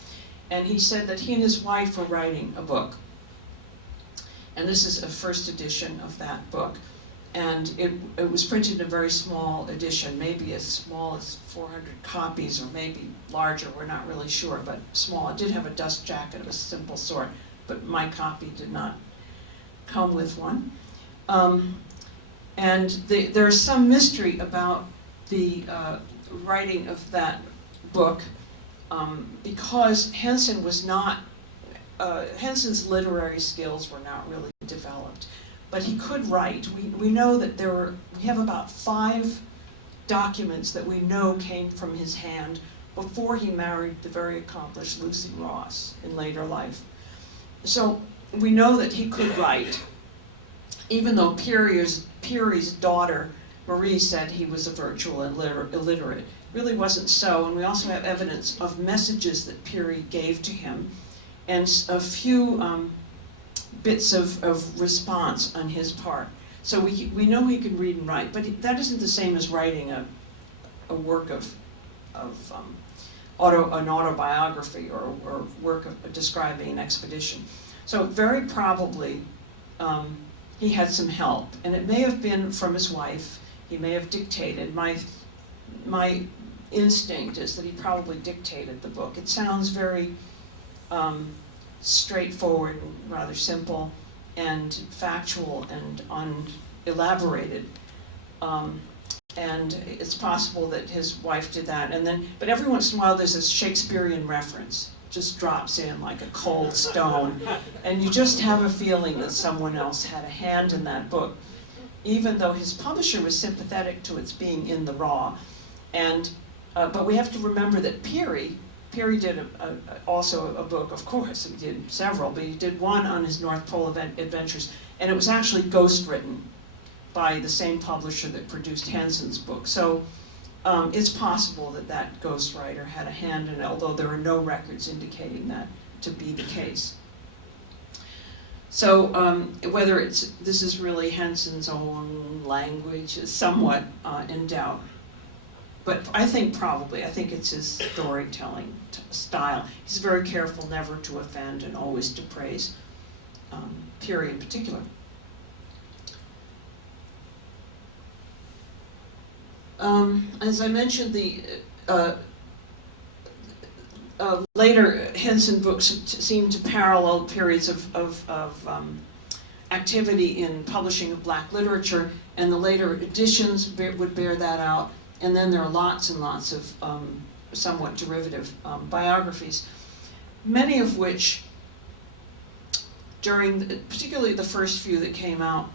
And he said that he and his wife were writing a book. And this is a first edition of that book. And it was printed in a very small edition, maybe as small as 400 copies, or maybe larger, we're not really sure, but small. It did have a dust jacket of a simple sort, but my copy did not come with one. And there's some mystery about the writing of that book, because Henson was not, Henson's literary skills were not really developed, but he could write. We know that we have about 5 documents that we know came from his hand before he married the very accomplished Lucy Ross in later life. So we know that he could write, even though Puri's daughter, Marie, said he was a virtual illiterate. Really wasn't so, and we also have evidence of messages that Puri gave to him, and a few bits of response on his part. So we know he can read and write, but that isn't the same as writing a work of an autobiography or work of describing an expedition. So very probably he had some help, and it may have been from his wife. He may have dictated. My instinct is that he probably dictated the book. It sounds very straightforward and rather simple and factual and unelaborated. And it's possible that his wife did that. But every once in a while there's a Shakespearean reference, just drops in like a cold stone, and you just have a feeling that someone else had a hand in that book, even though his publisher was sympathetic to its being in the raw. But we have to remember that Puri did also a book, of course. He did several, but he did one on his North Pole adventures, and it was actually ghostwritten by the same publisher that produced Henson's book. So it's possible that that ghostwriter had a hand in it, although there are no records indicating that to be the case. So whether this is really Henson's own language is somewhat in doubt. But I think it's his storytelling style. He's very careful never to offend and always to praise Puri in particular. As I mentioned, the later Henson books seem to parallel periods of activity in publishing of Black literature, and the later editions would bear that out. And then there are lots and lots of somewhat derivative biographies, many of which, particularly the first few that came out,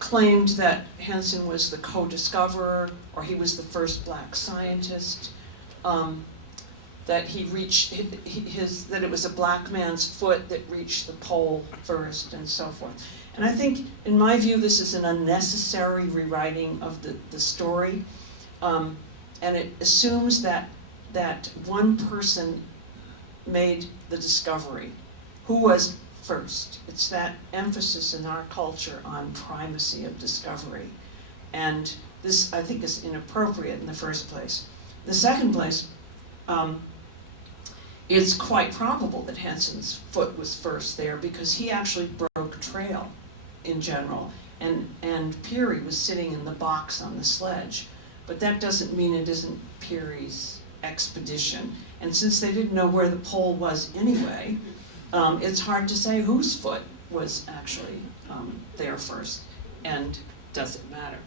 claimed that Henson was the co-discoverer, or he was the first Black scientist, that he reached that it was a Black man's foot that reached the pole first, and so forth. And I think, in my view, this is an unnecessary rewriting of the story, and it assumes that one person made the discovery? Who was first? It's that emphasis in our culture on primacy of discovery. And this, I think, is inappropriate in the first place. The second place, it's quite probable that Henson's foot was first there because he actually broke trail in general. And Puri was sitting in the box on the sledge. But that doesn't mean it isn't Puri's expedition. And since they didn't know where the pole was anyway, it's hard to say whose foot was actually there first. And does it matter?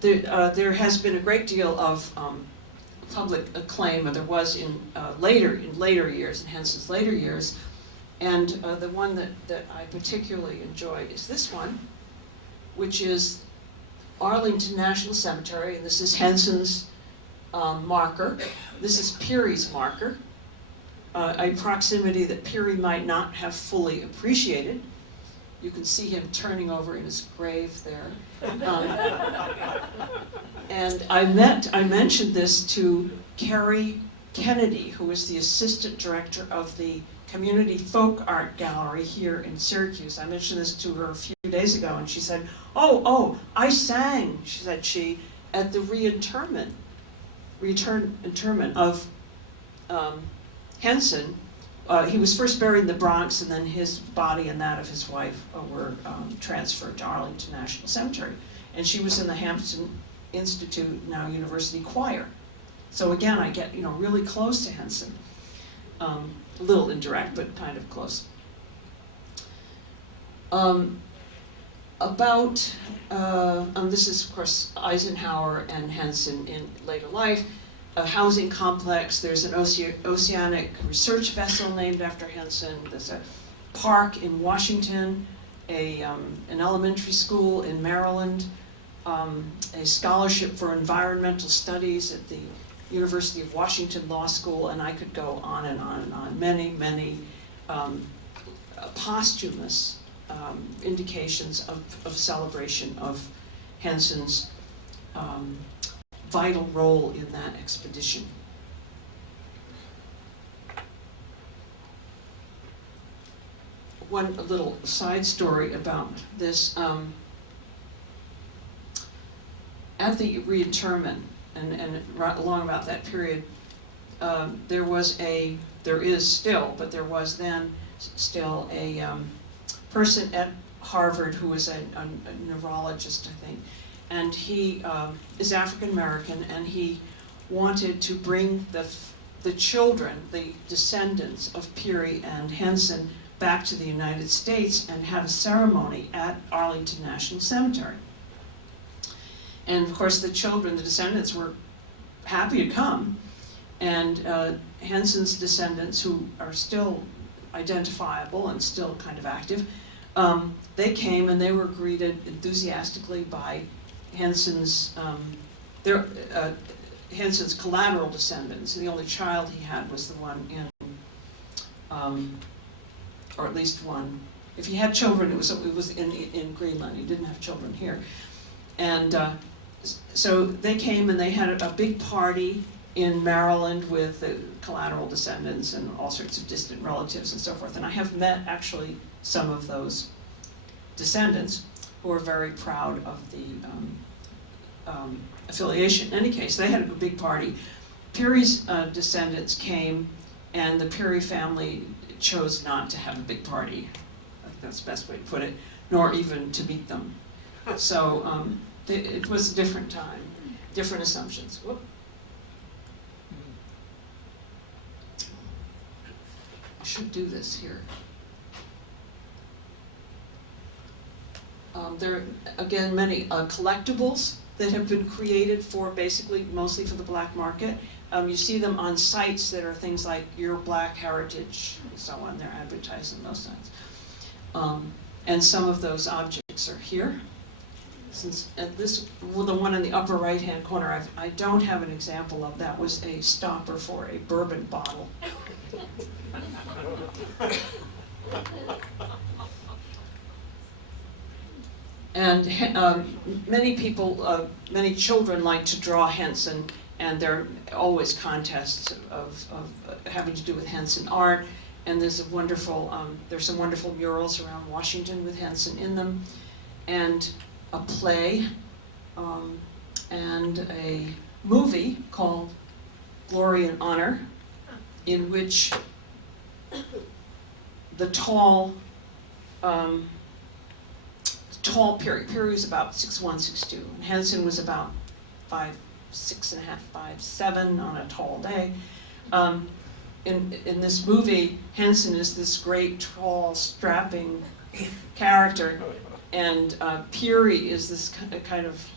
There has been a great deal of public acclaim, or there was in later years, in Henson's later years, and the one that I particularly enjoy is this one, which is Arlington National Cemetery, and this is Henson's marker. This is Puri's marker, a proximity that Puri might not have fully appreciated. You can see him turning over in his grave there. And I mentioned this to Carrie Kennedy, who is the assistant director of the Community Folk Art Gallery here in Syracuse. I mentioned this to her a few days ago, and she said, oh, I sang, said she, at the reinterment of Henson. He was first buried in the Bronx, and then his body and that of his wife were transferred to Arlington National Cemetery. And she was in the Hampton Institute, now University Choir. So again, I get really close to Henson. A little indirect, but kind of close. This is, of course, Eisenhower and Henson in later life. A housing complex, there's an oceanic research vessel named after Henson, there's a park in Washington, an elementary school in Maryland, a scholarship for environmental studies at the University of Washington Law School, and I could go on and on and on. Many posthumous indications of celebration of Henson's vital role in that expedition. One little side story about this. At the reinterment, and right along about that period, there was then still a person at Harvard who was a neurologist, I think, and he is African American, and he wanted to bring the children, the descendants of Puri and Henson, back to the United States and have a ceremony at Arlington National Cemetery. And of course the children, the descendants, were happy to come, and Henson's descendants, who are still identifiable and still kind of active, they came and they were greeted enthusiastically by Henson's Henson's collateral descendants. The only child he had was the one in, or at least one. If he had children, it was in Greenland. He didn't have children here, and so they came and they had a big party in Maryland with the collateral descendants and all sorts of distant relatives and so forth. And I have met actually some of those descendants who are very proud of the affiliation. In any case, they had a big party. Puri's descendants came, and the Puri family chose not to have a big party. I think that's the best way to put it, nor even to meet them. So it was a different time, different assumptions. Whoop. I should do this here. There are, again, many collectibles that have been created for mostly for the black market. You see them on sites that are things like Your Black Heritage and so on. They're advertising those sites. And some of those objects are here. Since the one in the upper right-hand corner, I don't have an example of. That was a stopper for a bourbon bottle. And many children like to draw Henson, and there are always contests of having to do with Henson art, and there's some wonderful murals around Washington with Henson in them, and a play, and a movie called Glory and Honor, in which the tall Puri was about 6'1", 6'2", and Henson was about 6.5, 5'7" on a tall day. In this movie, Henson is this great, tall, strapping character, and Puri is this kind of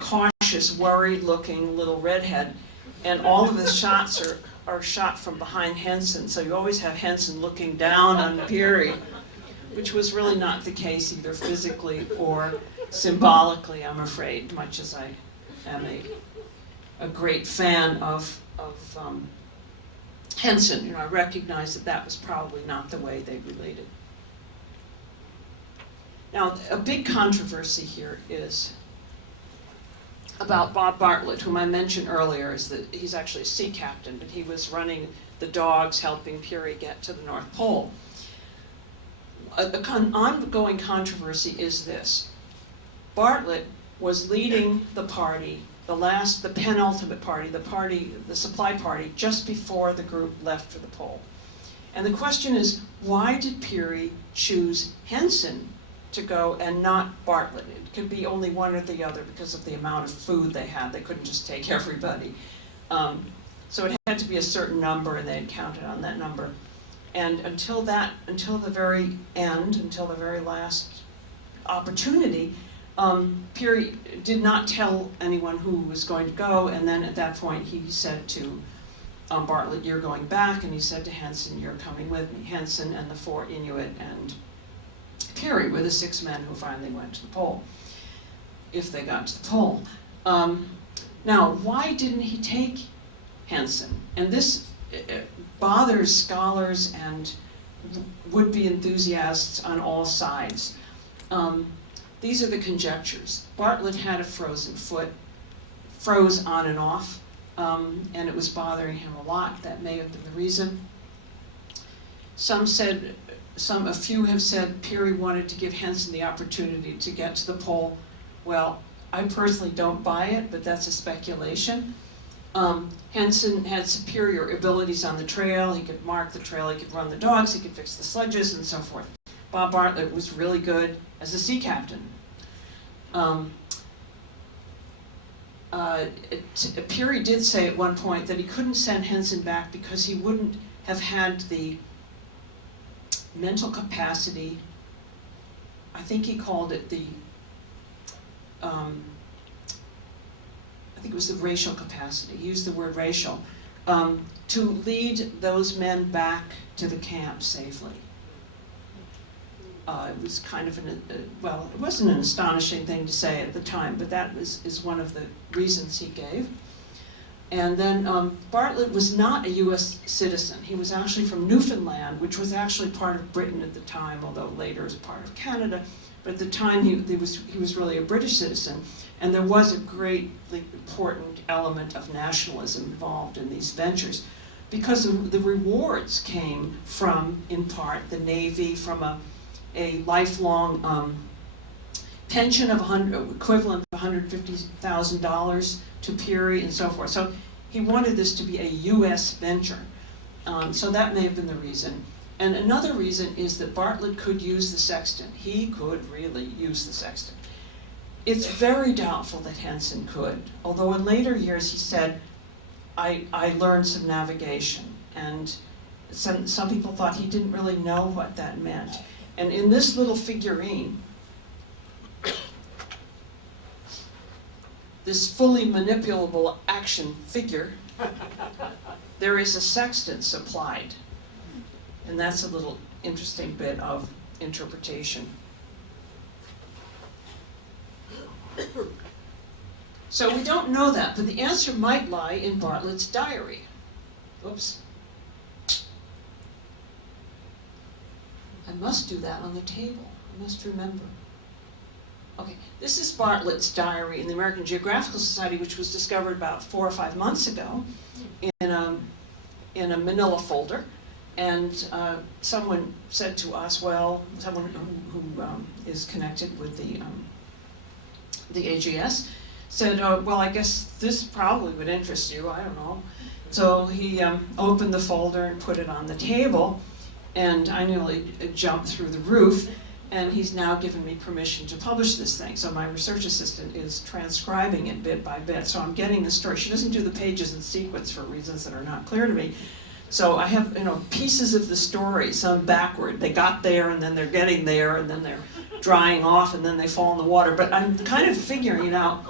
cautious, worried-looking little redhead, and all of the shots are shot from behind Henson, so you always have Henson looking down on Puri, which was really not the case either physically or symbolically, I'm afraid, much as I am a great fan of Henson. I recognize that was probably not the way they related. Now, a big controversy here is about Bob Bartlett, whom I mentioned earlier. Is that he's actually a sea captain, but he was running the dogs helping Puri get to the North Pole. An ongoing controversy is this. Bartlett was leading the party, the penultimate party, the supply party, just before the group left for the pole. And the question is, why did Puri choose Henson to go and not Bartlett? It could be only one or the other because of the amount of food they had. They couldn't just take everybody. So it had to be a certain number, and they had counted on that number. And until the very end, until the very last opportunity, Puri did not tell anyone who was going to go, and then at that point he said to Bartlett, "You're going back," and he said to Henson, "You're coming with me." Henson and the 4 Inuit and Puri were the 6 men who finally went to the pole, if they got to the pole. Now, why didn't he take Henson? And this bothers scholars and would-be enthusiasts on all sides. These are the conjectures. Bartlett had a frozen foot, froze on and off, and it was bothering him a lot. That may have been the reason. A few have said Puri wanted to give Henson the opportunity to get to the pole. Well, I personally don't buy it, but that's a speculation. Henson had superior abilities on the trail. He could mark the trail, he could run the dogs, he could fix the sledges, and so forth. Bob Bartlett was really good as a sea captain. Puri did say at one point that he couldn't send Henson back because he wouldn't have had the mental capacity, I think he called it I think it was the racial capacity, he used the word racial, to lead those men back to the camp safely. It was kind of well, it wasn't an astonishing thing to say at the time, but that is one of the reasons he gave. And then Bartlett was not a U.S. citizen. He was actually from Newfoundland, which was actually part of Britain at the time, although later was part of Canada. But at the time, he was really a British citizen. And there was a greatly important element of nationalism involved in these ventures, because the rewards came from, in part, the Navy, from a lifelong pension of equivalent of $150,000 to Puri and so forth. So he wanted this to be a U.S. venture. So that may have been the reason. And another reason is that Bartlett could use the sextant. He could really use the sextant. It's very doubtful that Henson could, although in later years he said, I learned some navigation. And some people thought he didn't really know what that meant. And in this little figurine, this fully manipulable action figure, there is a sextant supplied. And that's a little interesting bit of interpretation. So we don't know that, but the answer might lie in Bartlett's diary. Oops. I must do that on the table. I must remember. Okay, this is Bartlett's diary in the American Geographical Society, which was discovered about 4 or 5 months ago in a manila folder. And someone said to us, well, someone who is connected with the AGS said, well, I guess this probably would interest you, I don't know. So he opened the folder and put it on the table, and I nearly jumped through the roof, and he's now given me permission to publish this thing. So my research assistant is transcribing it bit by bit, so I'm getting the story. She doesn't do the pages in sequence for reasons that are not clear to me. So I have, pieces of the story, some backward. They got there, and then they're getting there, and then they're drying off, and then they fall in the water. But I'm kind of figuring it out,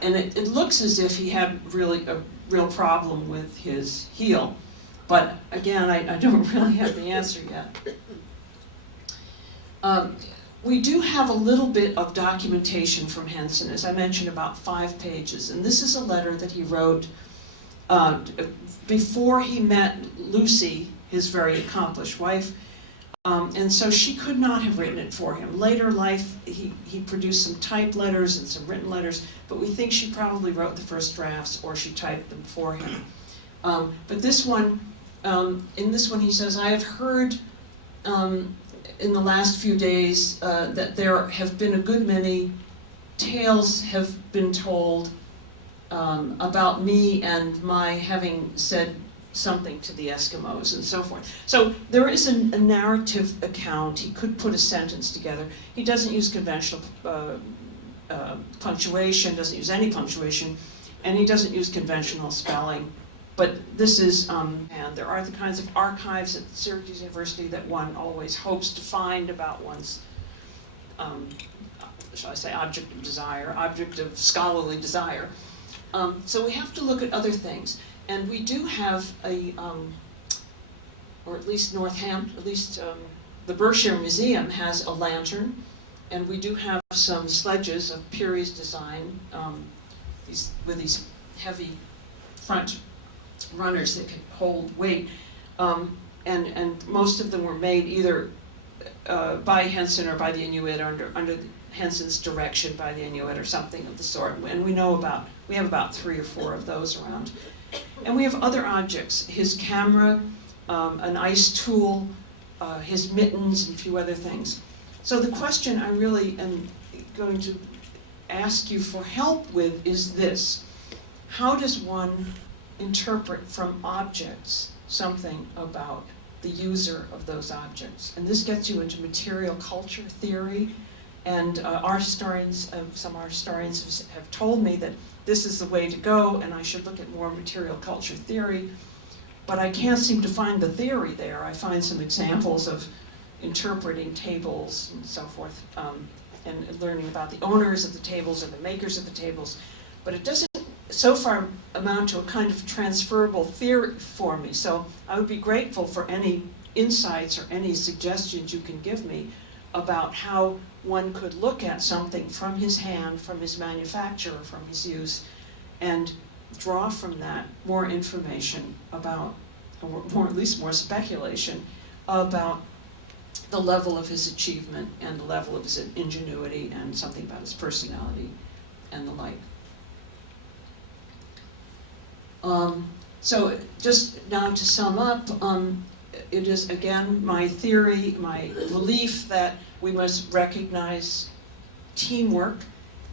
and it looks as if he had really a real problem with his heel. But again, I don't really have the answer yet. We do have a little bit of documentation from Henson, as I mentioned, about 5 pages. And this is a letter that he wrote before he met Lucy, his very accomplished wife. And so she could not have written it for him. Later life, he produced some typed letters and some written letters, but we think she probably wrote the first drafts or she typed them for him. But this one, in this one he says, I have heard in the last few days that there have been a good many tales have been told about me and my having said something to the Eskimos and so forth. So there is a narrative account. He could put a sentence together. He doesn't use conventional punctuation, doesn't use any punctuation, and he doesn't use conventional spelling. But this is, and there are the kinds of archives at Syracuse University that one always hopes to find about one's, shall I say, object of desire, object of scholarly desire. So we have to look at other things. And we do have a, or at least the Berkshire Museum has a lantern, and we do have some sledges of Puri's design, with these heavy front runners that can hold weight, and most of them were made either by Henson or by the Inuit, or under Henson's direction by the Inuit or something of the sort. And we have about 3 or 4 of those around. And we have other objects, his camera, an ice tool, his mittens, and a few other things. So the question I really am going to ask you for help with is this: how does one interpret from objects something about the user of those objects? And this gets you into material culture theory, and art historians, some art historians have told me that this is the way to go, and I should look at more material culture theory, but I can't seem to find the theory there. I find some examples of interpreting tables and so forth, and learning about the owners of the tables or the makers of the tables, but it doesn't so far amount to a kind of transferable theory for me. So I would be grateful for any insights or any suggestions you can give me about how one could look at something from his hand, from his manufacture, from his use, and draw from that more information about, or at least more speculation about the level of his achievement and the level of his ingenuity and something about his personality and the like. So just now to sum up, it is again my theory, my belief that we must recognize teamwork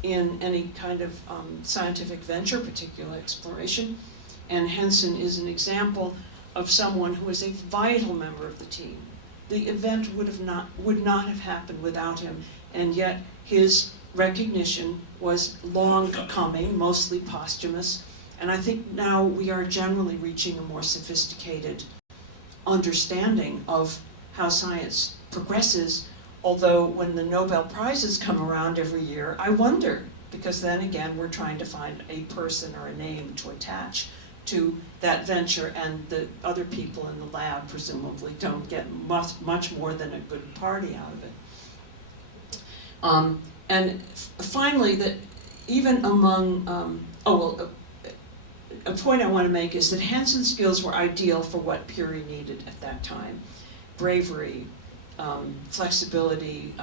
in any kind of scientific venture, particular exploration. And Henson is an example of someone who is a vital member of the team. The event would not have happened without him, and yet his recognition was long coming, mostly posthumous. And I think now we are generally reaching a more sophisticated understanding of how science progresses, although when the Nobel Prizes come around every year, I wonder, because then again we're trying to find a person or a name to attach to that venture, and the other people in the lab presumably don't get much more than a good party out of it. And finally, that even among, a point I want to make is that Henson's skills were ideal for what Puri needed at that time: bravery, flexibility,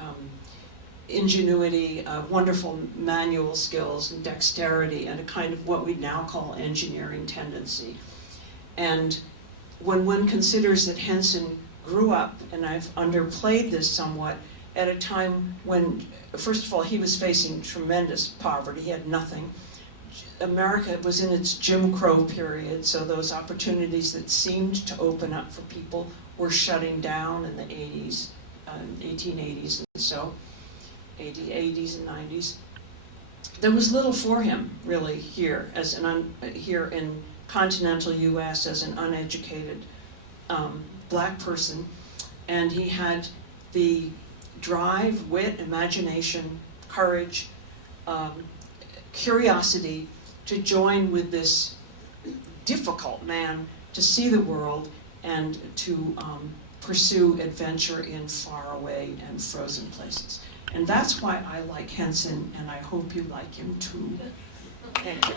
ingenuity, wonderful manual skills and dexterity, and a kind of what we now call engineering tendency. And when one considers that Henson grew up, and I've underplayed this somewhat, at a time when, first of all, he was facing tremendous poverty. He had nothing. America was in its Jim Crow period, so those opportunities that seemed to open up for people were shutting down in the 80s, 1880s and so, 80s and 90s. There was little for him, really, here, here in continental U.S. as an uneducated black person, and he had the drive, wit, imagination, courage, curiosity to join with this difficult man to see the world and to pursue adventure in faraway and frozen places. And that's why I like Henson, and I hope you like him too. Thank you.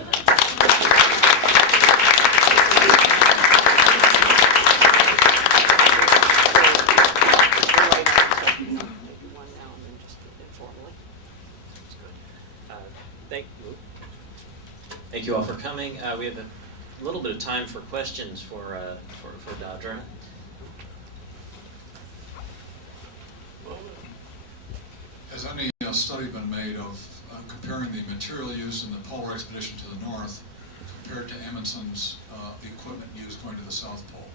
Thank you all for coming. We have a little bit of time for questions for Deirdre. Has any study been made of comparing the material used in the polar expedition to the north compared to Amundsen's equipment used going to the South Pole?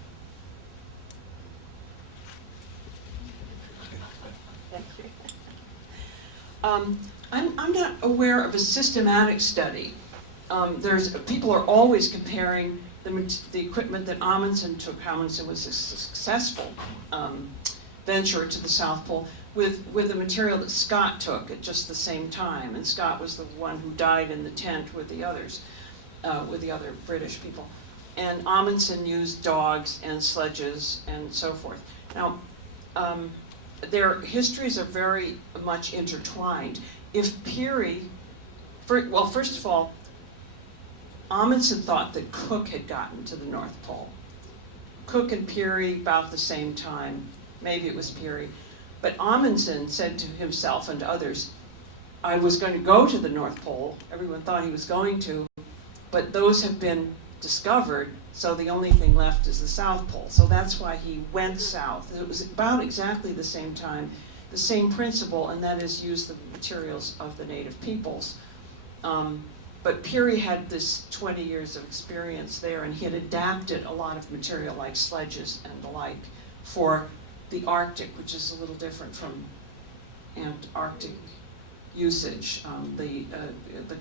Thank you. I'm not aware of a systematic study. People are always comparing the equipment that Amundsen took. Amundsen was a successful venture to the South Pole with the material that Scott took at just the same time. And Scott was the one who died in the tent with the others, with the other British people. And Amundsen used dogs and sledges and so forth. Now, their histories are very much intertwined. If Puri, well, first of all, Amundsen thought that Cook had gotten to the North Pole. Cook and Puri about the same time, maybe it was Puri. But Amundsen said to himself and to others, I was going to go to the North Pole. Everyone thought he was going to, but those have been discovered, so the only thing left is the South Pole. So that's why he went south. It was about exactly the same time, the same principle, and that is use the materials of the native peoples. But Puri had this 20 years of experience there, and he had adapted a lot of material like sledges and the like for the Arctic, which is a little different from Antarctic usage. The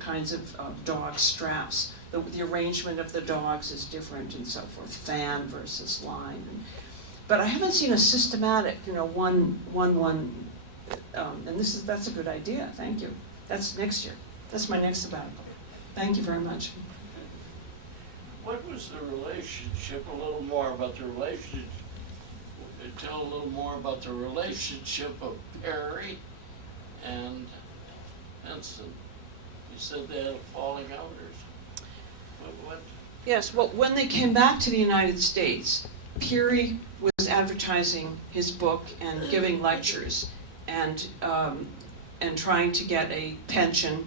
kinds of dog straps, the arrangement of the dogs is different and so forth, fan versus line. But I haven't seen a systematic, and that's a good idea, thank you. That's next year. That's my next sabbatical. Thank you very much. What was the relationship, a little more about the relationship, tell a little more about the relationship of Puri and Henson? You said they had a falling out or something. What? Yes, well, when they came back to the United States, Puri was advertising his book and giving lectures and trying to get a pension.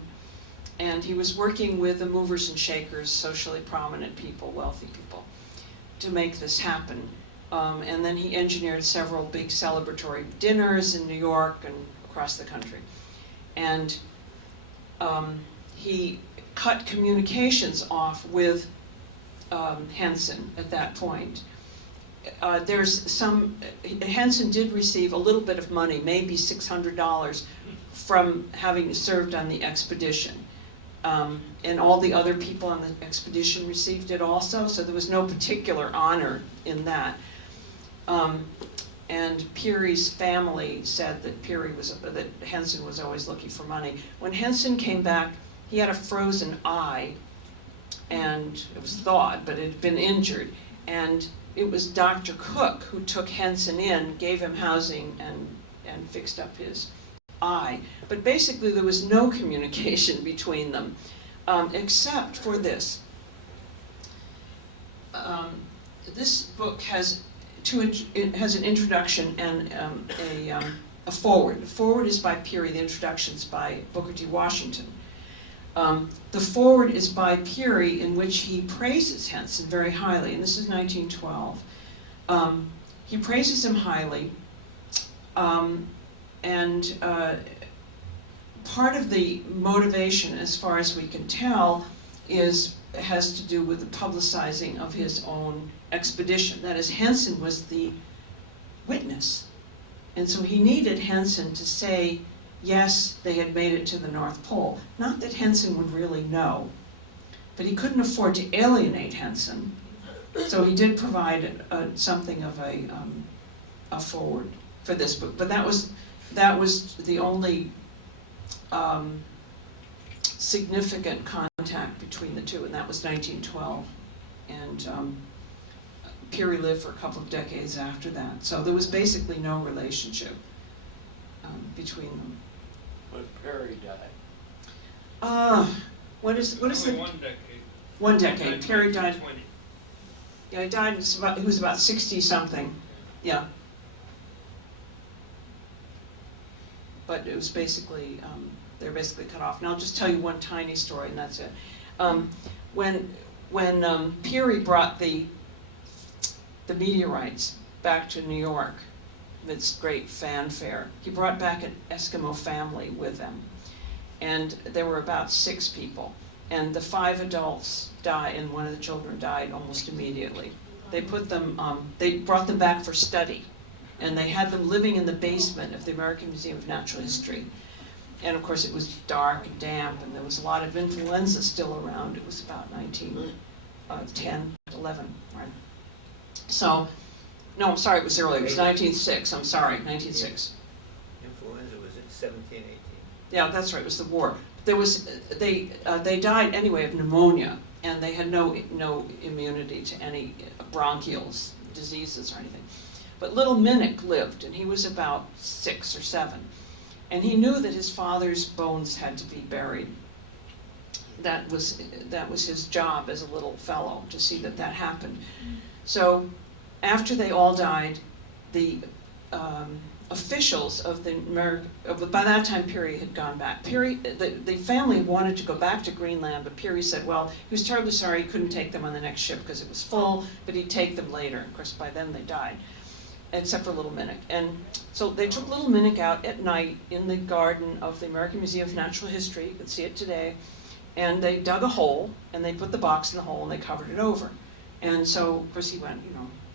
And he was working with the movers and shakers, socially prominent people, wealthy people, to make this happen. And then he engineered several big celebratory dinners in New York and across the country. And he cut communications off with Henson at that point. Henson did receive a little bit of money, maybe $600, from having served on the expedition. And all the other people on the expedition received it also, so there was no particular honor in that. And Puri's family said that Henson was always looking for money. When Henson came back, he had a frozen eye, and it was thawed, but it had been injured. And it was Dr. Cook who took Henson in, gave him housing, and fixed up his eye. But basically there was no communication between them, except for this. This book has an introduction and a forward. The forward is by Puri, the introduction's by Booker T. Washington. The forward is by Puri, in which he praises Henson very highly, and this is 1912. He praises him highly, and part of the motivation, as far as we can tell, has to do with the publicizing of his own expedition. That is, Henson was the witness, and so he needed Henson to say, yes, they had made it to the North Pole. Not that Henson would really know, but he couldn't afford to alienate Henson, so he did provide something of a forward for this book. But that was the only significant contact between the two, and that was 1912. And Puri lived for a couple of decades after that, so there was basically no relationship between them. But Puri died. What is Only the 1 decade. 1 decade? Puri died. 1920. Yeah, he died. He was about 60 something. Yeah. But it was basically they're basically cut off. And I'll just tell you one tiny story, and that's it. When Puri brought the meteorites back to New York, this great fanfare, he brought back an Eskimo family with them, and there were about 6 people, and the 5 adults died, and one of the children died almost immediately. They put them, they brought them back for study, and they had them living in the basement of the American Museum of Natural History. And of course it was dark and damp, and there was a lot of influenza still around. It was about 1910, 11, right? So, no, I'm sorry, it was earlier. It was 1906. I'm sorry, 1906. Influenza was in 1718. Yeah, that's right. It was the war. There was they died anyway of pneumonia, and they had no immunity to any bronchial diseases or anything. But little Minnick lived, and he was about 6 or 7, and he knew that his father's bones had to be buried. That was his job as a little fellow, to see that that happened. So after they all died, the officials of by that time Puri had gone back. Puri, the family wanted to go back to Greenland, but Puri said, well, he was terribly sorry he couldn't take them on the next ship because it was full, but he'd take them later. Of course, by then they died, except for little Minnick. And so they took little Minnick out at night in the garden of the American Museum of Natural History. You can see it today. And they dug a hole, and they put the box in the hole, and they covered it over. And so, of course, he went,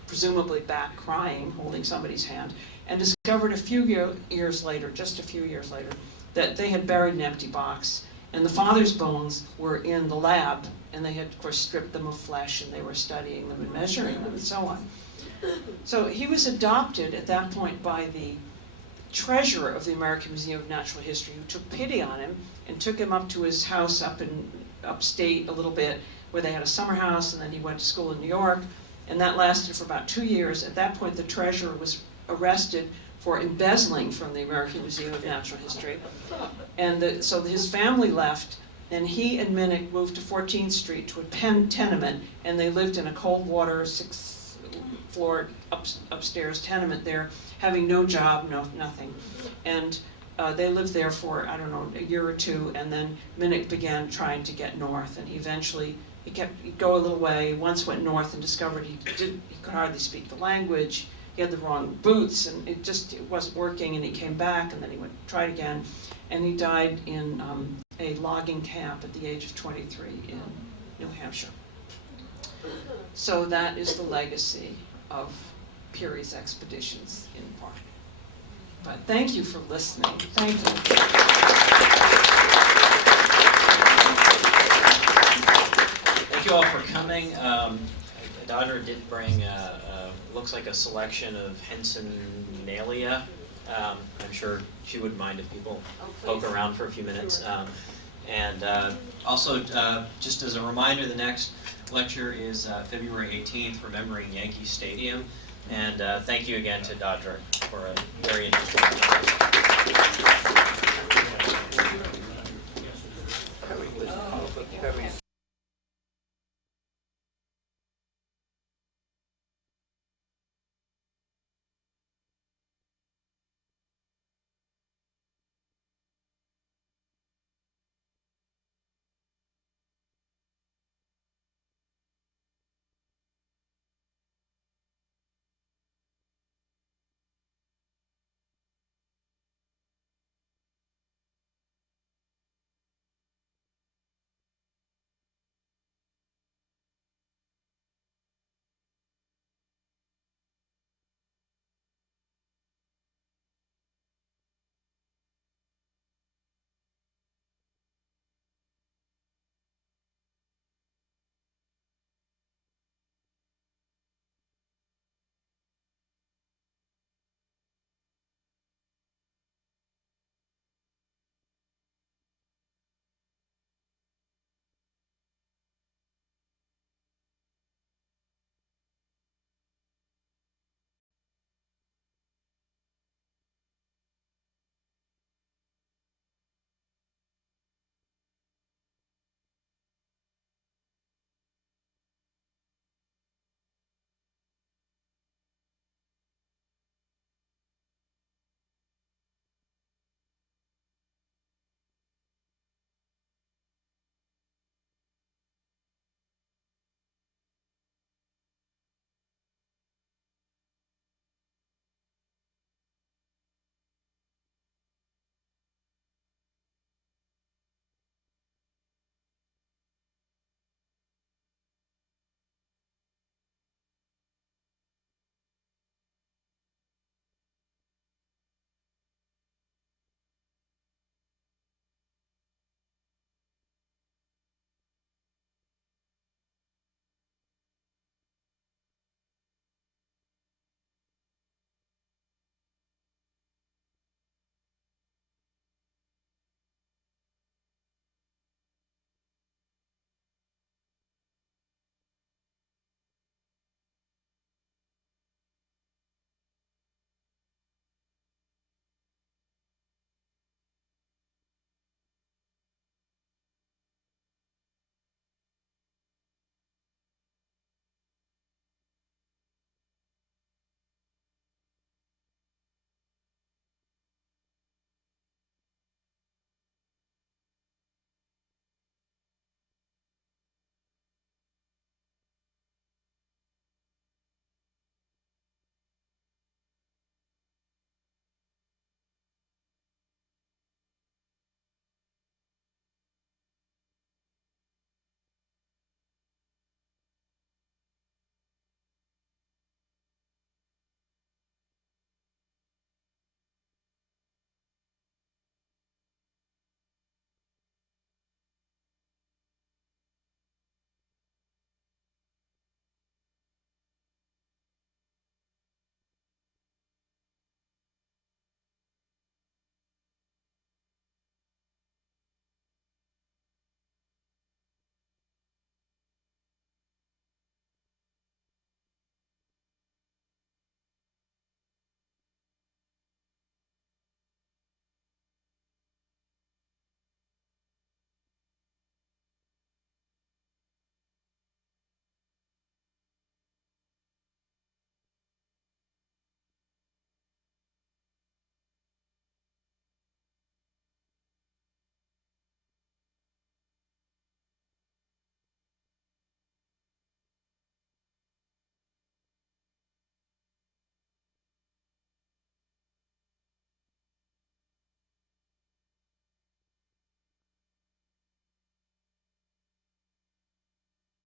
presumably back crying, holding somebody's hand, and discovered a few years later, just a few years later, that they had buried an empty box, and the father's bones were in the lab, and they had, of course, stripped them of flesh, and they were studying them and measuring them and so on. So he was adopted at that point by the treasurer of the American Museum of Natural History, who took pity on him and took him up to his house up in upstate a little bit, where they had a summer house, and then he went to school in New York, and that lasted for about 2 years. At that point, the treasurer was arrested for embezzling from the American Museum of Natural History, and so his family left, and he and Minnick moved to 14th Street to a tenement, and they lived in a cold water 6th-floor upstairs tenement there, having no job, nothing. And they lived there for, I don't know, a year or 2, and then Minnick began trying to get north, and he'd go a little way, once went north and discovered he could hardly speak the language, he had the wrong boots, and it wasn't working, and he came back, and then he tried again, and he died in a logging camp at the age of 23 in New Hampshire. So that is the legacy of Puri's expeditions in part. But thank you for listening. Thank you. Thank you all for coming. Deirdre did bring, looks like a selection of Hensonalia. I'm sure she wouldn't mind if people poke around for a few minutes. And also, just as a reminder, the next lecture is February 18th, Remembering Yankee Stadium. And thank you again to Deirdre for a very interesting